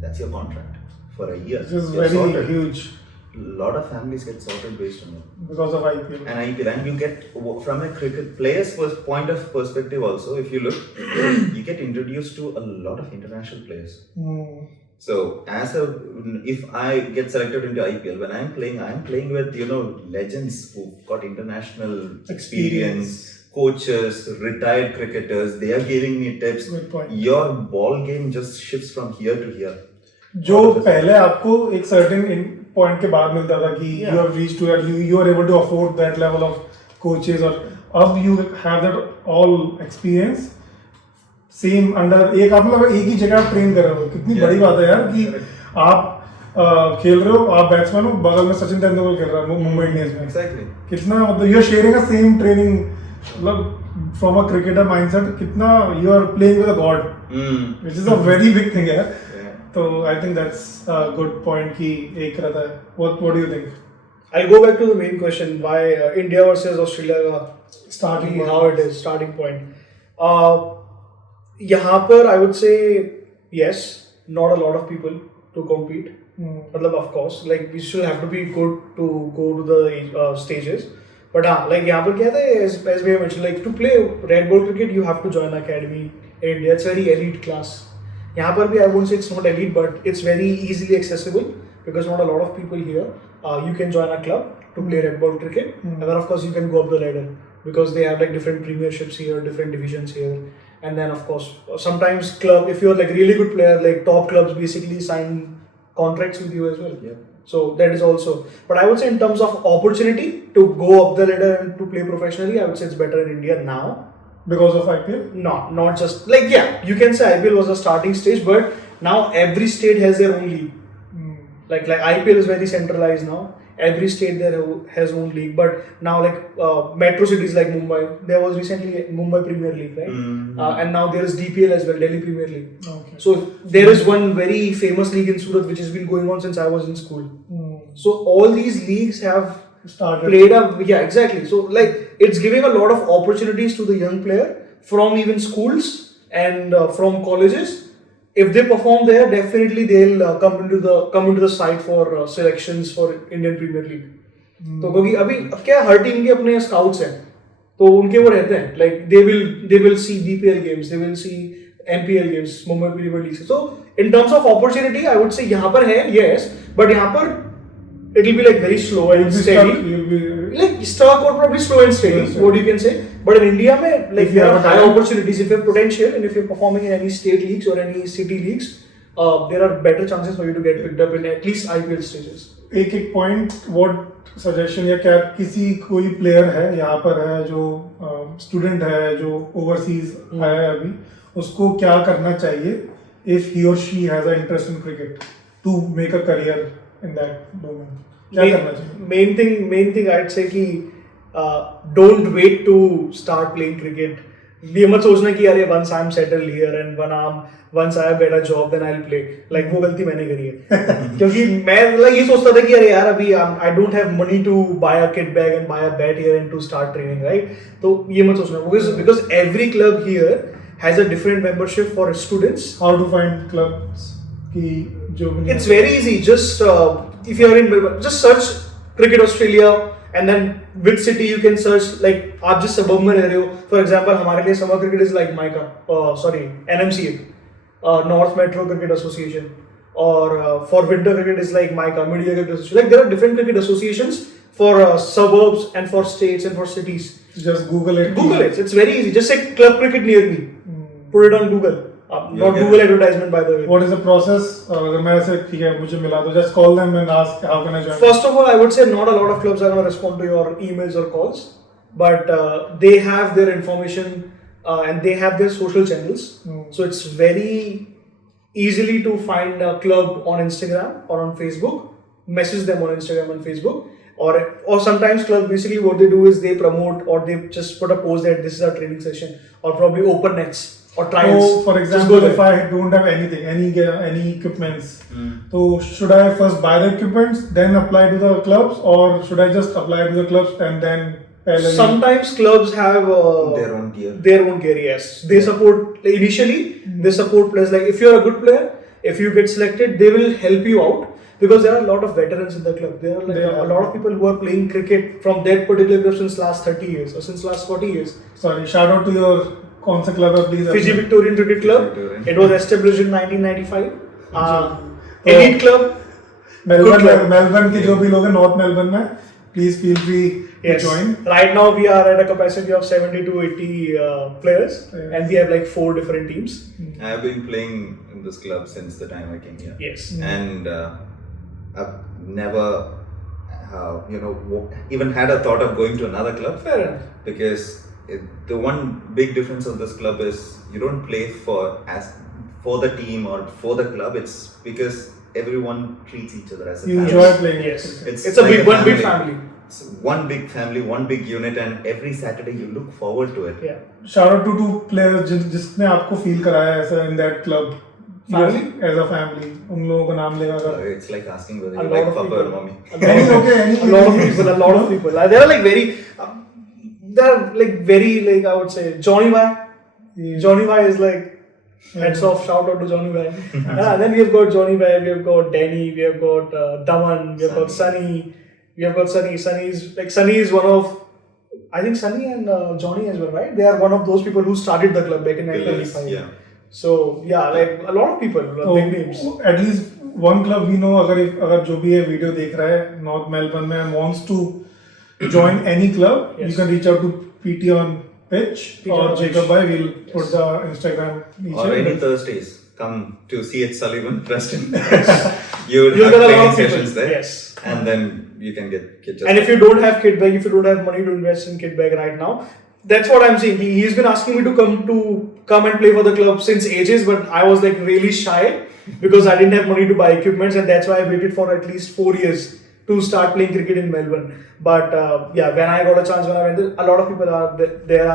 That's your contract for a year. Which is You're very sorted. huge A lot of families get sorted based on it. because of IPL. And IPL, and you get from a cricket player's point of perspective also, if you look, you get introduced to a lot of international players. So if I get selected into IPL, when I'm playing with legends who got international experience, coaches, retired cricketers. They are giving me tips. Good point. Your ball game just shifts from here to here. जो पहले आपको एक certain point के बाद मिलता था कि you have reached to that, you are able to afford that level of coaches, और अब you have that all experience same under एक आप लोग एक ही जगह ट्रेन कर रहे हो. कितनी बड़ी बात है यार कि आप खेल रहे हो, आप बैट्समैन हो, बगल में सचिन तेंदुलकर खेल रहा है मुंबई इंडियंस में. Exactly. कितना मतलब you are sharing a same training, मतलब from a cricketer mindset कितना you are playing with a god, which is a very big thing यार. So I think that's a good point कि एक रहता है. What do you think? I'll go back to the main question, why India versus Australia Starting how it is, starting point. यहाँ पर I would say yes, not a lot of people to compete. मतलब of course, like you still have to be good to go to the stages. But हाँ, like यहाँ पर क्या था, as we mentioned, like to play red ball cricket you have to join an academy in India. It's very elite class. यहाँ पर भी I won't say it's not elite, but it's very easily accessible because not a lot of people here. You can join a club to play red ball cricket, and then of course you can go up the ladder because they have like different premierships here, different divisions here, and then of course sometimes club, if you're like really good player, like top clubs basically sign contracts with you as well. Yeah. So that is also. But I would say in terms of opportunity to go up the ladder and to play professionally, I would say it's better in India now. Because of IPL? No, not just like you can say IPL was a starting stage, but now every state has their own league. Like IPL is very centralized now. Every state there has own league, but now like metro cities like Mumbai, there was recently Mumbai Premier League, right? And now there is DPL as well, Delhi Premier League. Okay. So there is one very famous league in Surat which has been going on since I was in school. So all these leagues have Started. played up, exactly. So like it's giving a lot of opportunities to the young player from even schools and from colleges. If they perform there, definitely they'll come into the side for selections for Indian Premier League. तो क्योंकि अभी अब क्या हर team के अपने scouts हैं, तो उनके वो रहते हैं, like they will see BPL games, they will see MPL games, Mumbai Premier League. So in terms of opportunity, I would say यहाँ पर है yes, but यहाँ पर it will be like very slow and steady. Like stuck or probably slow and steady. Yes, what you can say. But in India, में like there are high talent. opportunities if you have potential and if you're performing in any state leagues or any city leagues, there are better chances for you to get picked up in at least IPL stages. एक point, what suggestion या क्या किसी कोई player है यहाँ पर है जो student है जो overseas है अभी, उसको क्या करना चाहिए if he or she has an interest in cricket to make a career in that domain? क्या करना चाहिए? Main thing I'd say कि don't wait to start playing cricket ये मत सोचना कि यार once I'm settled here and once I get a job then I'll play. Like वो गलती मैंने करी है. क्योंकि मैं like ये सोचता था कि अरे यार अभी I don't have money to buy a kit bag and buy a bat here and to start training, right? तो ये मत सोचना because every club here has a different membership for students. How to find clubs? It's very easy. Just if you are in Melbourne, just search Cricket Australia and then which city you can search. Like आप जिस suburb में रह रहे हो, for example हमारे लिए summer cricket is like NMCA, North Metro Cricket Association, or for winter cricket is like Media Cricket Association. Like there are different cricket associations for suburbs and for states and for cities. Just Google it. Google it. It's very easy. Just say club cricket near me. Put it on Google. Not Google advertisement, by the way. What is the process? अगर मैं ऐसे ठीक है मुझे मिला तो just call them and ask how can I join. First of all, I would say not a lot of clubs are going to respond to your emails or calls, but they have their information and they have their social channels. So it's very easily to find a club on Instagram or on Facebook. Message them on Instagram and Facebook. Or sometimes clubs basically what they do is they promote or they just put a post that this is our training session or probably open nets. Or trials. So, for example, if I don't have anything, any equipments, so should I first buy the equipments, then apply to the clubs, or should I just apply to the clubs and then? Sometimes clubs have their own gear. Their own gear, yes. They support initially. They support players. Like if you're a good player, if you get selected, they will help you out because there are a lot of veterans in the club. There are like a lot of people who are playing cricket from that particular club since last 30 years or since last 40 years. Sorry, shout out to your. कौन सा club है please? Fiji Victorian Cricket Club. It was established in 1995. Elite club. Melbourne के जो भी लोग हैं north Melbourne में, please feel free to join. Right now we are at a capacity of 70 to 80 players, and we have like 4 different teams. I have been playing in this club since the time I came here. Yes. And I've never, even had a thought of going to another club. Fair enough. Because the one big difference of this club is you don't play for the team or for the club. It's because everyone treats each other as a family. You enjoy playing. Yes. It's like one big family. It's one big family, one big unit, and every Saturday you look forward to it. Yeah. Shout out to 2 players जिसने आपको feel कराया ऐसा in that club. Family? As a family. उन लोगों का नाम लेगा अगर. It's like asking whether you like Papa or Mommy. A lot of people. They are like very. I would say Johnny Vai. Johnny Vai is like heads off, shout out to Johnny Vai. Then we have got Johnny Vai, we have got Danny, we have got Daman, we have got Sunny, we have got Sunny. Sunny is one of, I think Sunny and Johnny as well, right? They are one of those people who started the club back in 1995. Yeah. So yeah, like a lot of people, big names. At least one club we know अगर जो भी ये video देख रहा है north Melbourne में wants to join any club, you can reach out to PT on pitch or Jacob Bhai. We'll put the Instagram. Or any Thursdays, come to CH Sullivan, Preston. You'll have get a lot training of sessions there. Yes. And then you can get just. And if you don't have kit bag, if you don't have money to invest in kit bag right now, that's what I'm saying. He's been asking me to come and play for the club since ages, but I was like really shy because I didn't have money to buy equipments, and that's why I waited for at least 4 years to start playing cricket in Melbourne. But when I got a chance, when I went there, a lot of people are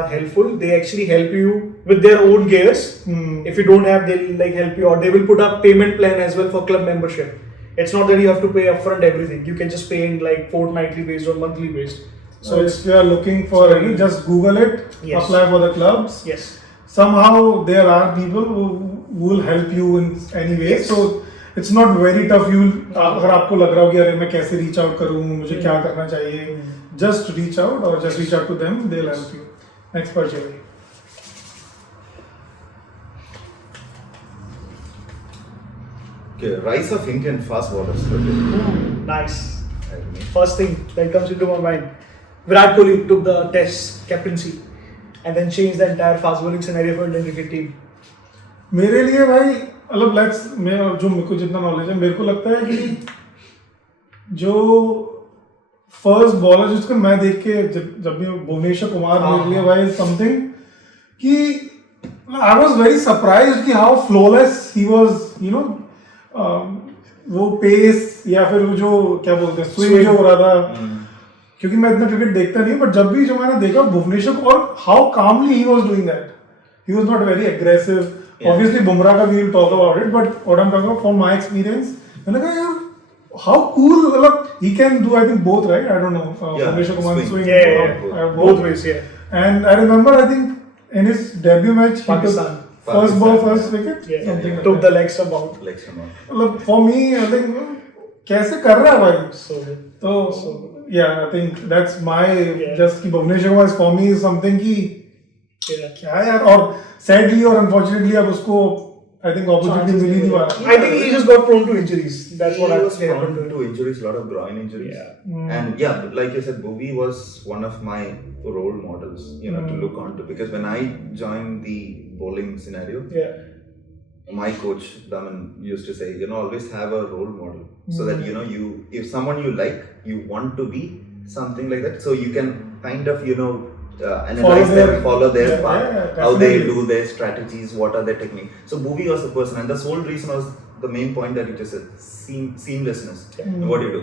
helpful. They actually help you with their own gears. If you don't have, they'll like help you, or they will put up payment plan as well for club membership. It's not that you have to pay upfront everything. You can just pay in like fortnightly based or monthly based. So if you are looking for any, just Google it. Yes. Apply for the clubs. Yes. Somehow there are people who will help you in any way. Yes. So it's not very tough. अगर आपको लग रहा हो कि अरे मैं कैसे reach out करूँ, मुझे क्या करना चाहिए, just reach out or just reach out to them. They'll help you. Next part, Jerry. Okay, rise of Indian fast bowlers. Nice. First thing that comes into my mind, Virat Kohli took the Test captaincy and then changed the entire fast bowling scenario for Indian cricket team. मेरे लिए भाई मतलब मेरे को जितना knowledge है, मेरे को लगता है कि जो फर्स्ट बॉलर जिसको मैं देख के जब भी भुवनेश्वर कुमार मेरे लिए भाई समथिंग कि आई वाज वेरी सरप्राइज्ड कि हाउ फ्लॉलेस ही वाज, वो पेस या फिर वो जो क्या बोलते हैं स्विंग जो हो रहा था क्योंकि मैं इतना क्रिकेट देखता नहीं हूँ, बट जब भी जो मैंने देखा भुवनेश्वर को, और how calmly he was doing that, he was not very aggressive. Obviously Bumrah का we will talk about it, but what I am talking about from my experience, मैंने कहा यार हाउ कूल, मतलब he can do I think both, right? I don't know. Bhuvneshwar Kumar swing. Both ways, yeah. And I remember, I think in his debut match, he Pakistan. took first ball, first wicket. Yeah, something like took that. the leg stump out. मतलब for me, I think कैसे कर रहा है भाई? So good. So yeah, I think that's my just कि Bhuvneshwar Kumar for me is something कि क्या यार, और sadly और unfortunately अब उसको I think opportunity मिल ही नहीं पा रहा. I think he just got prone to injuries. That's what he I was was prone to injuries, a lot of groin injuries. And yeah, like you said, Bhuvi was one of my role models, you know, to look onto, because when I joined the bowling scenario, my coach Daman used to say, you know, always have a role model, so that you know, if someone you like, you want to be something like that, so you can kind of, you know, analyze them, follow their path, how they do their strategies, what are their techniques. So Bhuvi was the person, and the sole reason was the main point that you just said, seamlessness. What do you do?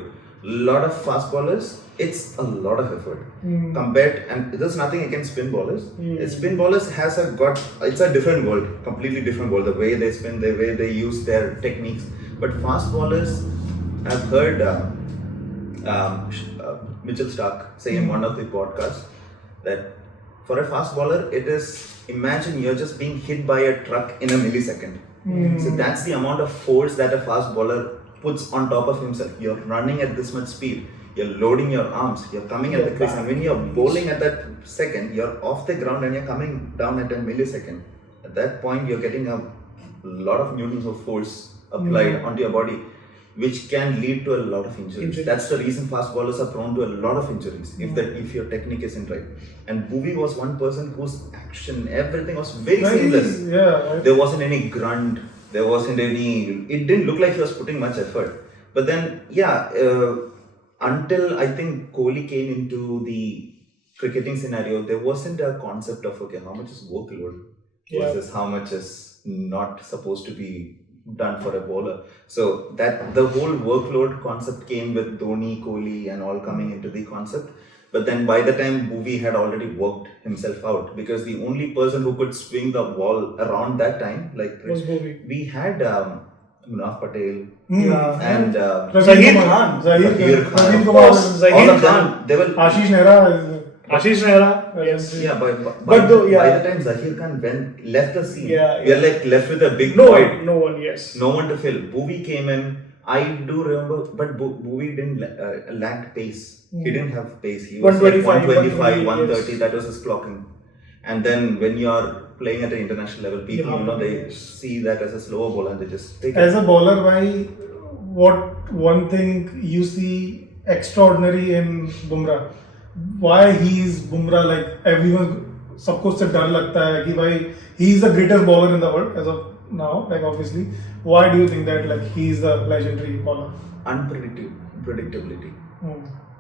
Lot of fast bowlers, it's a lot of effort compared, and there's nothing against spin bowlers. Spin bowlers it's a different world, completely different world, the way they spin, the way they use their techniques. But fast bowlers, I've heard Mitchell Stark say in one of the podcasts that for a fast bowler, it is, imagine you're just being hit by a truck in a millisecond. So that's the amount of force that a fast bowler puts on top of himself. You're running at this much speed, you're loading your arms, you're coming at the crease, and when you're bowling at that second, you're off the ground and you're coming down at a millisecond. At that point, you're getting a lot of newtons of force applied onto your body, which can lead to a lot of injuries. That's the reason fast bowlers are prone to a lot of injuries, if your technique isn't right. And Bhuvi was one person whose action, everything was very seamless. There wasn't any grunt, there wasn't any, it didn't look like he was putting much effort. But then, until I think Kohli came into the cricketing scenario, there wasn't a concept of, okay, how much is workload versus how much is not supposed to be done for a bowler. So that the whole workload concept came with Dhoni, Kohli and all coming into the concept. But then by the time Bhuvi had already worked himself out, because the only person who could swing the ball around that time, like was Bhuvi. We had Munaf Patel and Zahir Khan, all of them. They were Ashish Nehra, yes. Yeah, by the time Zahir Khan left the scene, we are like left with a big void. No one, yes. No one to fill. Bhuvi came in. I do remember, but Bhuvi didn't lack pace. He didn't have pace. He was 125, 130. That was his clocking. And then when you are playing at an international level, people they see that as a slower bowler and they just take it. As a bowler, what one thing you see extraordinary in Bumrah? Why he is Bumrah, like everyone, सबको उससे डर लगता है कि भाई he is the greatest bowler in the world as of now, like obviously. Why do you think that like he is the legendary bowler? Unpredictability.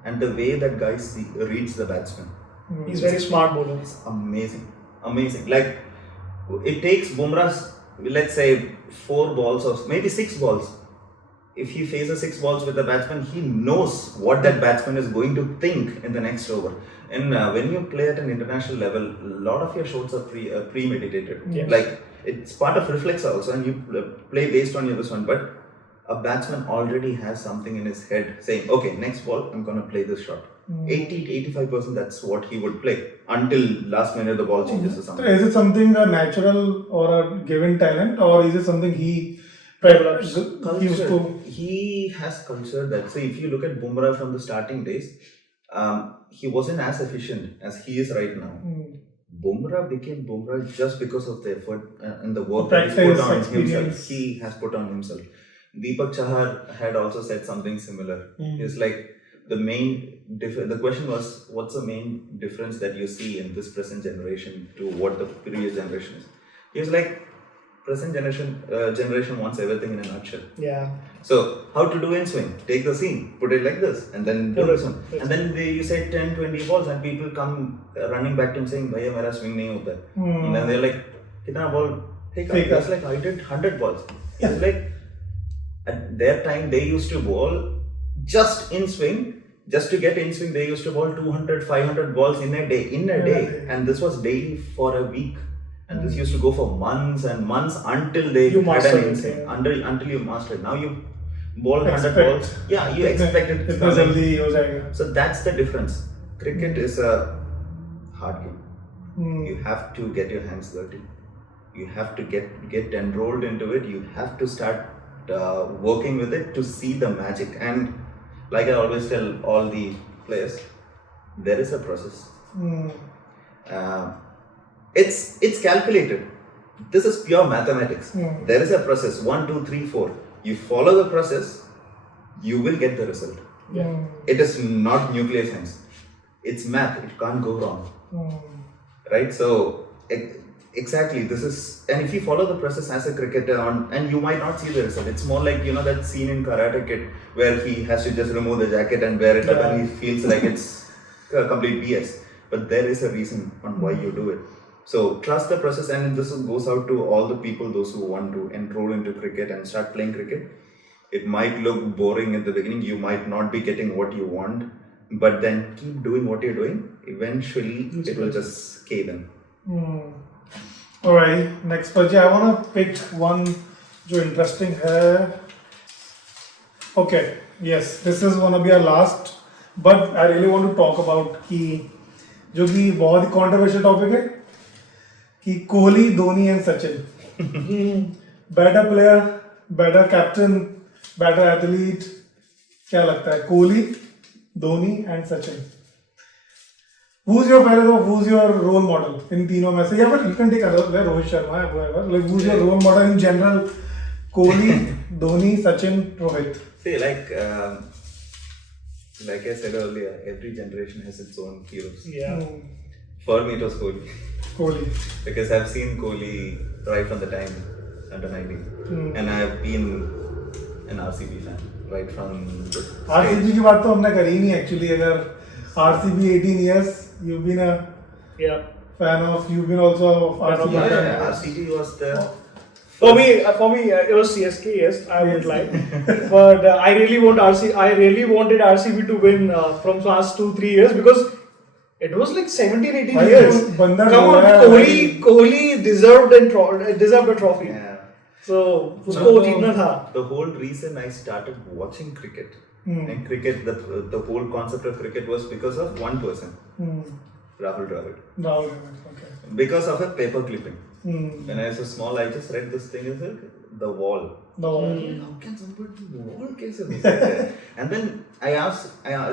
And the way that guy reads the batsman. He's very smart bowler. It's amazing. Like it takes Bumrah's, let's say 4 balls or maybe 6 balls. If he faces 6 balls with the batsman, he knows what that batsman is going to think in the next over. And when you play at an international level, a lot of your shots are premeditated. Yes. Like it's part of reflex also, and you play based on this one. But a batsman already has something in his head saying, okay, next ball, I'm going to play this shot. 80 to 85% that's what he would play until last minute the ball changes or something. Is it something a natural or a given talent, or is it something he develops? He has culture that, say, if you look at Bumrah from the starting days, he wasn't as efficient as he is right now. Bumrah became Bumrah just because of the effort and the work that he put on himself. He has put on himself. Deepak Chahar had also said something similar. It's like the question was, what's the main difference that you see in this present generation to what the previous generation is? He was like, present generation wants everything in a nutshell. Yeah. So, how to do in swing? Take the seam, put it like this, and then do this one. And then you say 10, 20 balls, and people come running back to him saying, "Bhaiya, mera swing nahi hota." And then they're like, "Kitna ball? Take up." That's like, I did 100 balls. It's like, at their time, they used to bowl just in swing Just to get in swing, they used to bowl 200, 500 balls in a day. And this was daily for a week. And this used to go for months and months until they You had mastered an it, instinct. yeah. Until you master it. Now you bowl 100 Expect. balls. Yeah, you expect it. इतना जल्दी हो जाएगा. So that's the difference. Cricket is a hard game. You have to get your hands dirty. You have to get enrolled into it. You have to start working with it to see the magic. And like I always tell all the players, there is a process. It's calculated. This is pure mathematics. There is a process. 1, 2, 3, 4. You follow the process, you will get the result. Yeah. It is not nuclear science. It's math. It can't go wrong. Right? So exactly, this is, and if you follow the process as a cricketer and you might not see the result. It's more like, that scene in Karate Kid where he has to just remove the jacket and wear it up and he feels like it's a complete BS. But there is a reason on why you do it. So trust the process, and this goes out to all the people, those who want to enroll into cricket and start playing cricket. It might look boring at the beginning. You might not be getting what you want, but then keep doing what you're doing. Eventually, it will just cave in. Alright, next question. I want to pick one जो interesting है. Okay, yes, this is gonna be our last, but I really want to talk about कि जो कि बहुत ही controversial topic है कि Kohli, Dhoni and Sachin. Better player, better captain, better athlete. क्या लगता है? Kohli, Dhoni and Sachin. Who's your role model in तीनों में से? या फिर you can take other, Rohit Sharma, whoever. Like who's your role model in general? Kohli, Dhoni, Sachin, Rohit. See, like I said earlier, every generation has its own heroes. Yeah. For me, it was Kohli. Kohli. Because I've seen Kohli right from the time under 19, and I've been an RCB fan right from the RCB की बात तो हमने करी ही नहीं actually. अगर RCB 18 years, you've been a fan of. You've been also a RCB fan. Yeah, RCB was the. For me, it was CSK. Yes, I would lie, but I really wanted RCB to win from last 2-3 years because it was like 17-18 भाई years. तो बंदा Come on, रोया है Kohli deserved a trophy. Yeah. So उसको जीतना था. The whole reason I started watching cricket and cricket, the whole concept of cricket was because of one person, Rahul Dravid. Rahul, okay. Because of a paper clipping. When I was small, I just read this thing as the wall. No. How can somebody do wall cases? And then I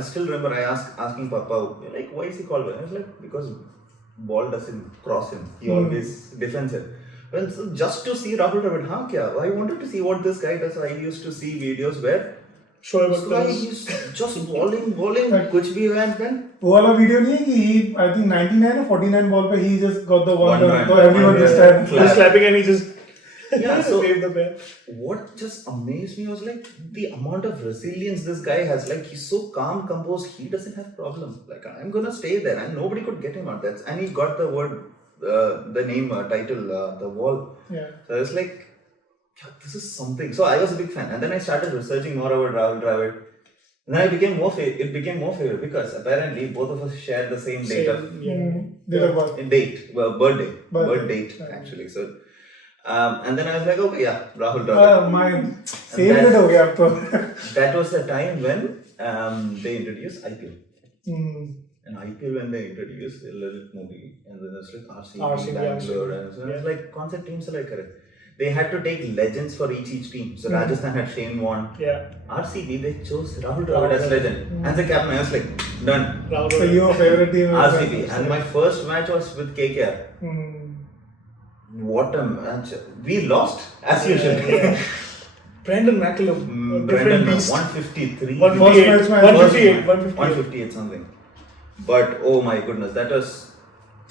still remember asking Papa, like, why is he called? I was like, because ball doesn't cross him. He always defends it. Well, so just to see Rahul Dravid, I wanted to see what this guy does. I used to see videos where he's just bowling, कुछ भी हुआ and वो वाला video नहीं है कि I think 99 or 49 ball पे he just got the one run. so everyone just Clap. He's clapping and he just so saved the pair. what just amazed me was like the amount of resilience this guy has. Like he's so calm, composed. He doesn't have problem. Like I'm gonna stay there, and nobody could get him out. And he got the word, the name, title, the wall. Yeah. So I was like, this is something. So I was a big fan, and then I started researching more about Rahul Dravid. And then it became more favorite because apparently both of us share the same date of birth date actually. So and then I was like, okay, yeah, Rahul Dravid. Mine same date हो गया अब तो. That was the time when they introduced IPL. And IPL, when they introduced a little movie, and then it's like RCB, Bangalore, and so it's like concept teams are like correct. They had to take legends for each team. So Rajasthan had Shane Warne. Yeah. RCB, they chose Rahul Dravid as legend. And the captain, I was like, done. So your favorite team? RCB. And my first match was with KKR. What a match. We lost, as usual. Brendan McCullum. Brendan, beast. 153. 158 something. But oh my goodness, that was.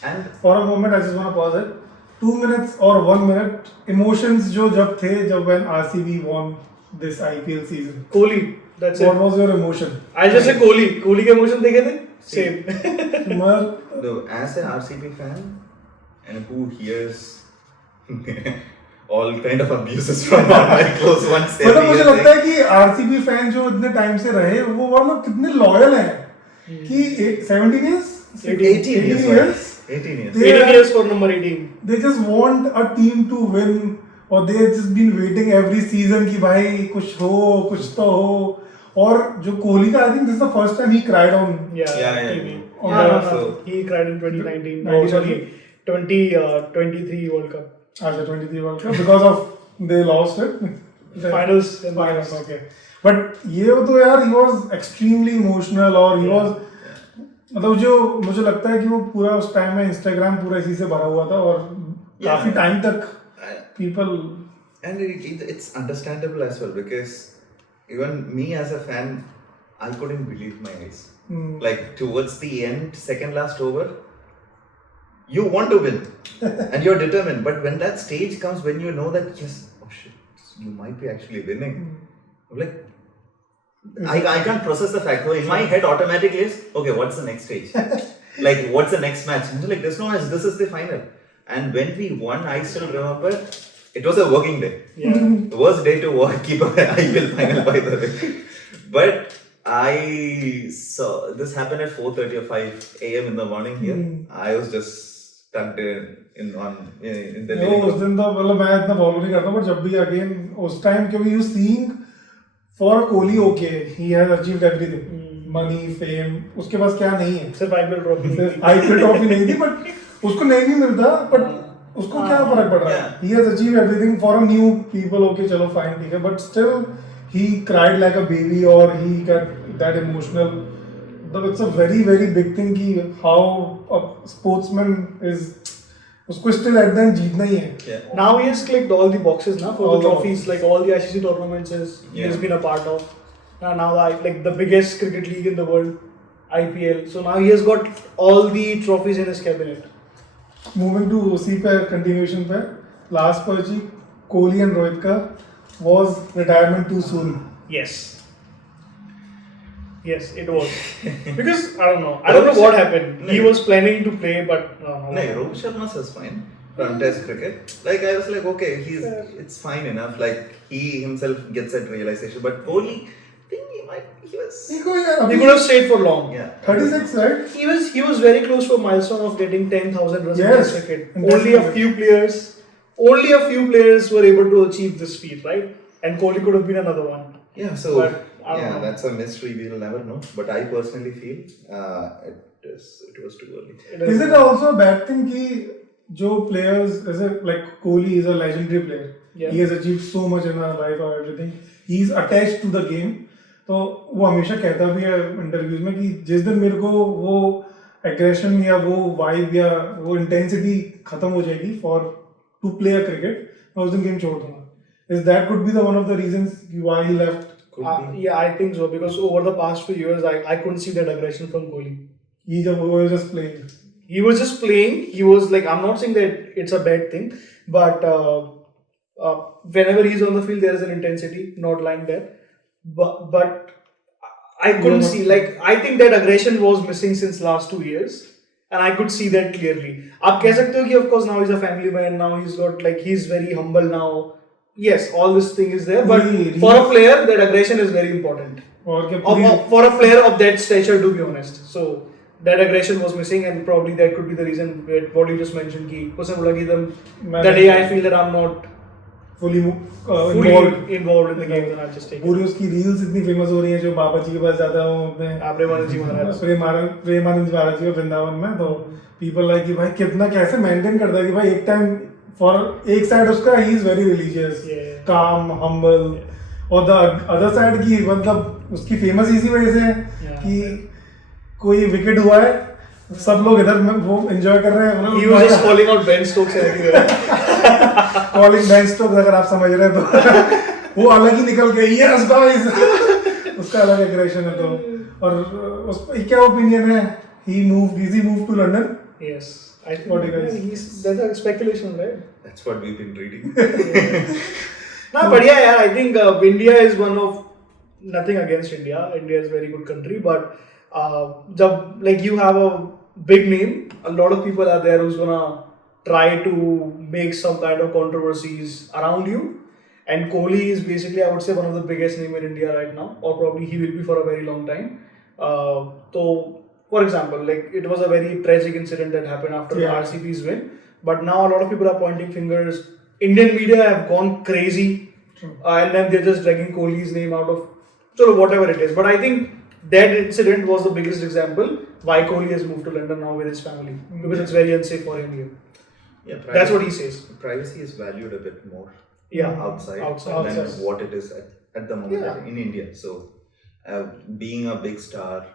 And for a moment, I just want to pause it. 2 minutes or 1 minute emotions जो जब थे जब when RCB won this IPL season. Kohli, that's what it. was your emotion? I just say Kohli. Kohli के emotion देखे थे? Same. As an RCB fan and who hears all kind of abuses from all my close ones. मतलब every मुझे year, लगता है कि RCB fan जो इतने टाइम से रहे वो मतलब कितने लॉयल हैं कि 17 years 18 years. 18 18 years. They 18 are- years for number 18. they just want a team to win or they have just been waiting every season कि भाई कुछ तो हो और जो कोहली का I think this is the first time he cried on Yeah. TV. On No, the- no. He cried in 2019. 19, Oh, sorry, 2023 World Cup. अच्छा 23 World Cup because of they lost it Finals. finals okay but ये तो यार he was extremely emotional और he was मतलब जो मुझे लगता है कि वो पूरा उस टाइम में Instagram पूरा इसी से भरा हुआ था और काफी टाइम तक people And it's understandable as well because even me as a fan, I couldn't believe my eyes. Like towards the end, second last over, you want to win and you're determined. But when that stage comes, when you know that yes, oh shit, you might be actually winning. I'm like, I can't process the fact. So in my head, automatically is okay. What's the next stage? Like what's the next match? And like there's no match. This is the final. And when we won, I still remember it was a working day. Yeah. The worst day to keep an IPL final, by the way. But I saw this happen at 4:30 or 5 a.m. in the morning here. I was just stuck in the वो उस दिन तो मतलब मैं इतना follow नहीं करता but जब भी अगेन उस टाइम क्योंकि you seeing for Kohli okay he has achieved everything money fame उसके पास क्या नहीं है सिर्फ IPL ट्रॉफी. सिर्फ आईपीएल ट्रॉफी नहीं थी बट उसको नहीं भी मिलता बट उसको क्या फर्क पड़ रहा है he has achieved everything for a new people okay चलो fine ठीक है but still he cried like a baby or he got that emotional मतलब it's a very very big thing कि how a sportsman is उसको still at the end जीतना ही है Yeah. Now he has clicked all the boxes now for All the the trophies, like all the ICC tournaments he has been a part of. Now like the biggest cricket league in the world, IPL. So now he has got all the trophies in his cabinet. Moving to उसी पे continuation पे last पर जी Kohli and Rohit का was retirement too soon Yes, it was. Because I don't know what happened. He was planning to play, but No, Rohit Sharma is fine from Test cricket. Like I was like, okay, it's fine enough. Like he himself gets that realization. But Kohli, I think he was. he could have stayed for long. Yeah. 36 right He was very close to a milestone of getting 10,000 runs in Yes, Test cricket. in Test Only a cricket. few players were able to achieve this feat, right? And Kohli could have been another one. Yeah. So But I don't know. that's a mystery we'll never know. But I personally feel it was too early. is it also a bad thing कि जो players जैसे like Kohli is a legendary player Yeah. he has achieved so much in our life or everything he is attached to the game तो वो हमेशा कहता भी है interviews में कि जिस दिन मेरे को वो एग्रेशन या वो वाइब या वो इंटेंसिटी खत्म हो जाएगी for to play a cricket मैं उस दिन गेम छोड़ दूंगा is that could be the one of the reasons why he left Yeah, I think so because over the past few years, I couldn't see that aggression from Kohli. he was just playing He was just playing. He was like, I'm not saying that it's a bad thing, but whenever he's on the field, there is an intensity, not like that. But I couldn't see, like, I think that aggression was missing since last 2 years. And I could see that clearly. आप कह सकते हो कि of course now he's a family man, now he's got like, he's very humble now. Yes, all this thing is there, but for a player, that aggression is very important. और क्या For a player of that stature, to be honest. So, that aggression was missing and probably that could be the reason what you just mentioned ki उसने बोला कि the day I feel that I'm not fully involved in the game then I'll just take it. पूरी उसकी reels इतनी famous हो रही है जो बाबा जी के पास जाता हूँ अपने प्रेमानंद जी महाराज प्रेमानंद जी महाराज जी को वृंदावन में तो पीपल लाइक कि भाई कितना कैसे मेंटेन करता है कि भाई एक टाइम फॉर एक साइड उसका ही इज वेरी रिलीजियस काम हम्बल और द अदर साइड की मतलब उसकी फेमस इसी वजह से है कि कोई विकेट हुआ है सब लोग इधर वो एंजॉय कर रहे हैं He was just calling out Ben Stokes everywhere. Calling Ben Stokes अगर आप समझ रहे हैं तो वो अलग ही निकल गए यस गाइस उसका अलग एग्रेशन है तो और उस पर क्या ओपिनियन है he move to London Yes. I think What do you guys- that's a speculation, right? That's what we've been reading. No, but yeah, I think India is one of nothing against India. India is a very good country, but like you have a big name, a lot of people are there who's gonna try to make some kind of controversies around you. And Kohli is basically, I would say, one of the biggest name in India right now, or probably he will be for a very long time. So, for example, like it was a very tragic incident that happened after the RCB's win. But now a lot of people are pointing fingers. Indian media have gone crazy, and then they're just dragging Kohli's name out of whatever it is. But I think that incident was the biggest example why Kohli has moved to London now with his family, because it's very unsafe for him here. Yeah, that's what he says. Privacy is valued a bit more outside than what it is at the moment in India. So, being a big star,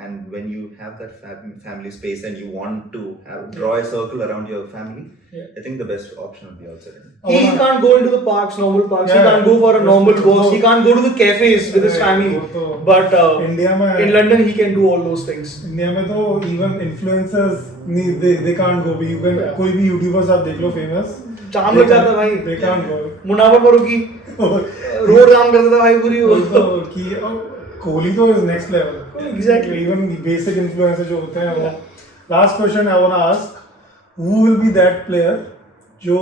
and when you have that family space and you want to draw a circle around your family, I think the best option would be outside. He can't go into the parks, normal parks. He can't go for a normal walk. He can't go to the cafes with his family. But in London, he can do all those things. India में तो even influencers they can't go. You can कोई भी YouTubers आप देख लो famous. जाम लग जाता भाई. They can't go. मुनाफा फारूकी रोड जाम कर देता भाई पूरी वो. कि कोहली तो is next level. Exactly. Even basic influencers जो होते हैं वो. Last question I wanna ask, who will be that player जो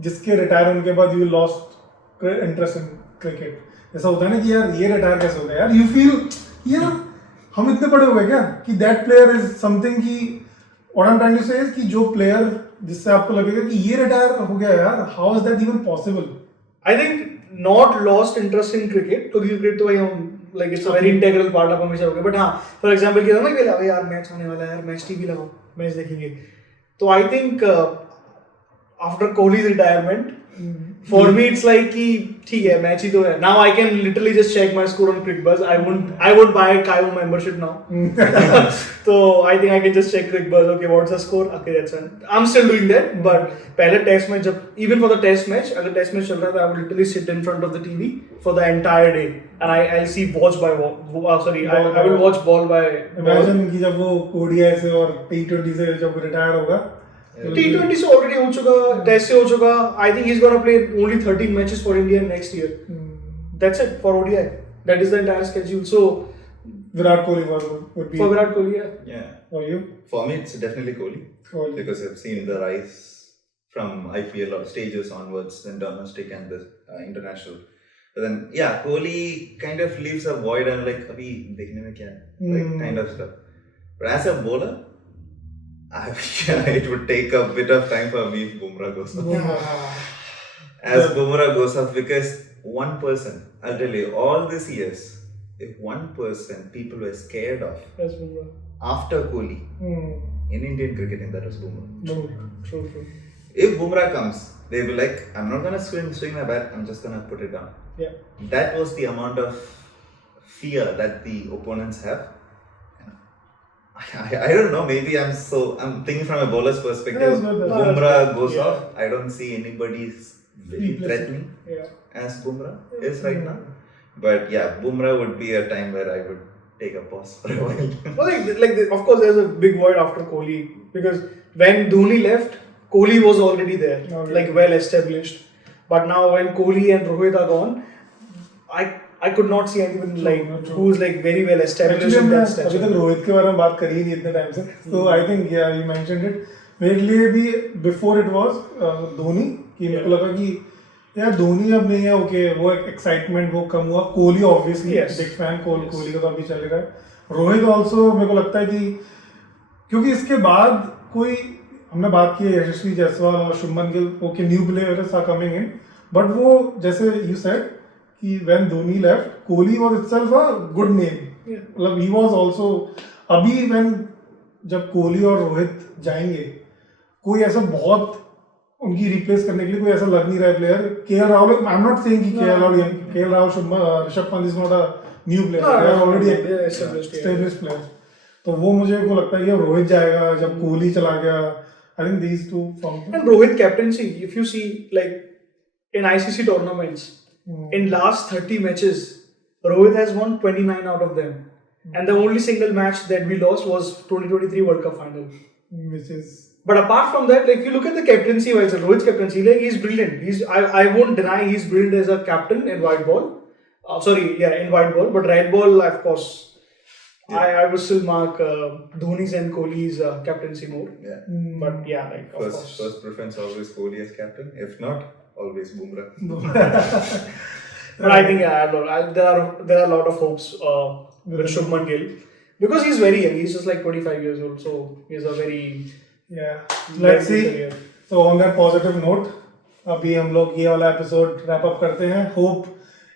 जिसके रिटायर होने के बाद you lost interest in cricket? ऐसा होता है ना कि यार ये रिटायर कैसे हो गया यार? You feel यार हम इतने बड़े हो गए क्या कि that player is something कि what I'm trying to say is कि जो player जिससे आपको लगेगा कि ये रिटायर हो गया यार, how is that even possible? I think not lost interest in cricket, क्योंकि cricket तो भाई हम like it's a very integral part of हमेशा हो गया. But हाँ, for example कि ना कि यार मैच आने वाला है यार, मैच टीवी लगाओ, मैच देखेंगे. तो I think after Kohli's retirement, for me it's like कि ठीक है मैच ही तो है. Now I can literally just check my score on CricBuzz. I won't buy a Kayo membership now. So I think I can just check CricBuzz. Okay, what's the score? Okay, that's fine. I'm still doing that. But पहले test match जब even for the test match, अगर test match चल रहा था, I would literally sit in front of the TV for the entire day, and I'll see watch by ball. I will watch ball by. Imagine कि जब वो ODI से और T20 से जब रिटायर होगा. T20 से already हो चुका, टेस्ट से हो चुका. I think he's gonna play only 13 matches for India next year. That's it for ODI. That is the entire schedule. So Virat Kohli would be for Virat Kohli, yeah. For you? For me, it's definitely Kohli. Because I've seen the rise from IPL or stages onwards, then domestic and the international. But then, yeah, Kohli kind of leaves a void and like, abhi dekhne mein kya hai? Like kind of stuff. But as a bowler, it would take a bit of time for me if Bumrah goes off. As Bumrah goes off, because one person, I'll tell you, all these years, if one person people were scared of after Kohli in Indian cricketing, that was Bumrah. True. If Bumrah comes, they'll be like, I'm not gonna swing my bat, I'm just gonna put it down. Yeah. That was the amount of fear that the opponents have. I don't know, maybe I'm thinking from a bowler's perspective. Bumrah goes off, I don't see anybody very threatening as Bumrah is right now. But yeah, Bumrah would be a time where I would take a pause for a while. Well, of course, there's a big void after Kohli, because when Dhoni left, Kohli was already there, like well established. But now when Kohli and Rohit are gone, I could not see anyone like who's like very well established in that stature. अभी तक रोहित के बारे में बात करी ही नहीं इतने time से. So I think you mentioned it. मेरे लिए भी before it was धोनी कि मेरे को लगा कि यार धोनी अब नहीं है, ओके वो एक्साइटमेंट वो कम हुआ. Kohli obviously big fan, Kohli का तो अभी चल रहा है. रोहित ऑल्सो मेरे को लगता है कि क्योंकि इसके बाद कोई हमने बात की है यशस्वी जायसवाल और Shubman Gill, okay new players are coming in, but वो जैसे यू सेड कि when Dhoni left, Kohli was itself a good name. मतलब ही वाज आल्सो अभी व्हेन जब कोहली और रोहित जाएंगे, कोई ऐसा बहुत उनकी रिप्लेस करने के लिए कोई ऐसा लग नहीं रहा है player. KL Rahul, I am not saying कि KL Rahul, Rishabh Pant is not a new player, they are already established player. तो वो मुझे को लगता है कि रोहित जाएगा जब कोहली चला गया. I think these two from and Rohit captaincy, if you see like in ICC tournaments, in last 30 matches, Rohit has won 29 out of them, and the only single match that we lost was 2023 World Cup final, which is. But apart from that, like if you look at the captaincy wise, Rohit's captaincy, like he's brilliant. I won't deny he's brilliant as a captain in white ball. In white ball, but red ball, of course, I would still mark Dhoni's and Kohli's captaincy more. Yeah. But yeah, like of course. First preference always Kohli as captain. If not, always Bumrah. But I think there are a lot of hopes with Shubman Gill because he's very young. He's just like 25 years old, so he's a very Let's see. So on that positive note, अभी हम लोग ये वाला episode rap up करते हैं. Hope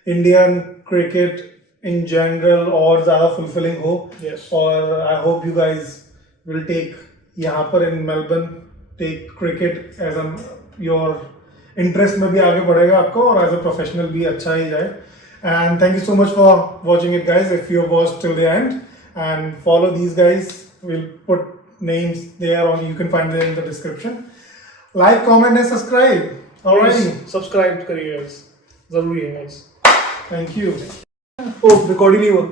Indian cricket in general और ज़्यादा fulfilling हो. और I hope you guys will take यहाँ पर in Melbourne take cricket as your interest में भी आगे बढ़ेगा आपको और एज अ प्रोफेशनल भी अच्छा ही जाए. And thank you so much for watching it guys. If you watch till the end and follow these guys, will put names there on, you can find them in the description. Like, comment and subscribe. Alright, subscribe करिए guys, जरूरी है guys. Thank you. Oh, recording नहीं हुआ.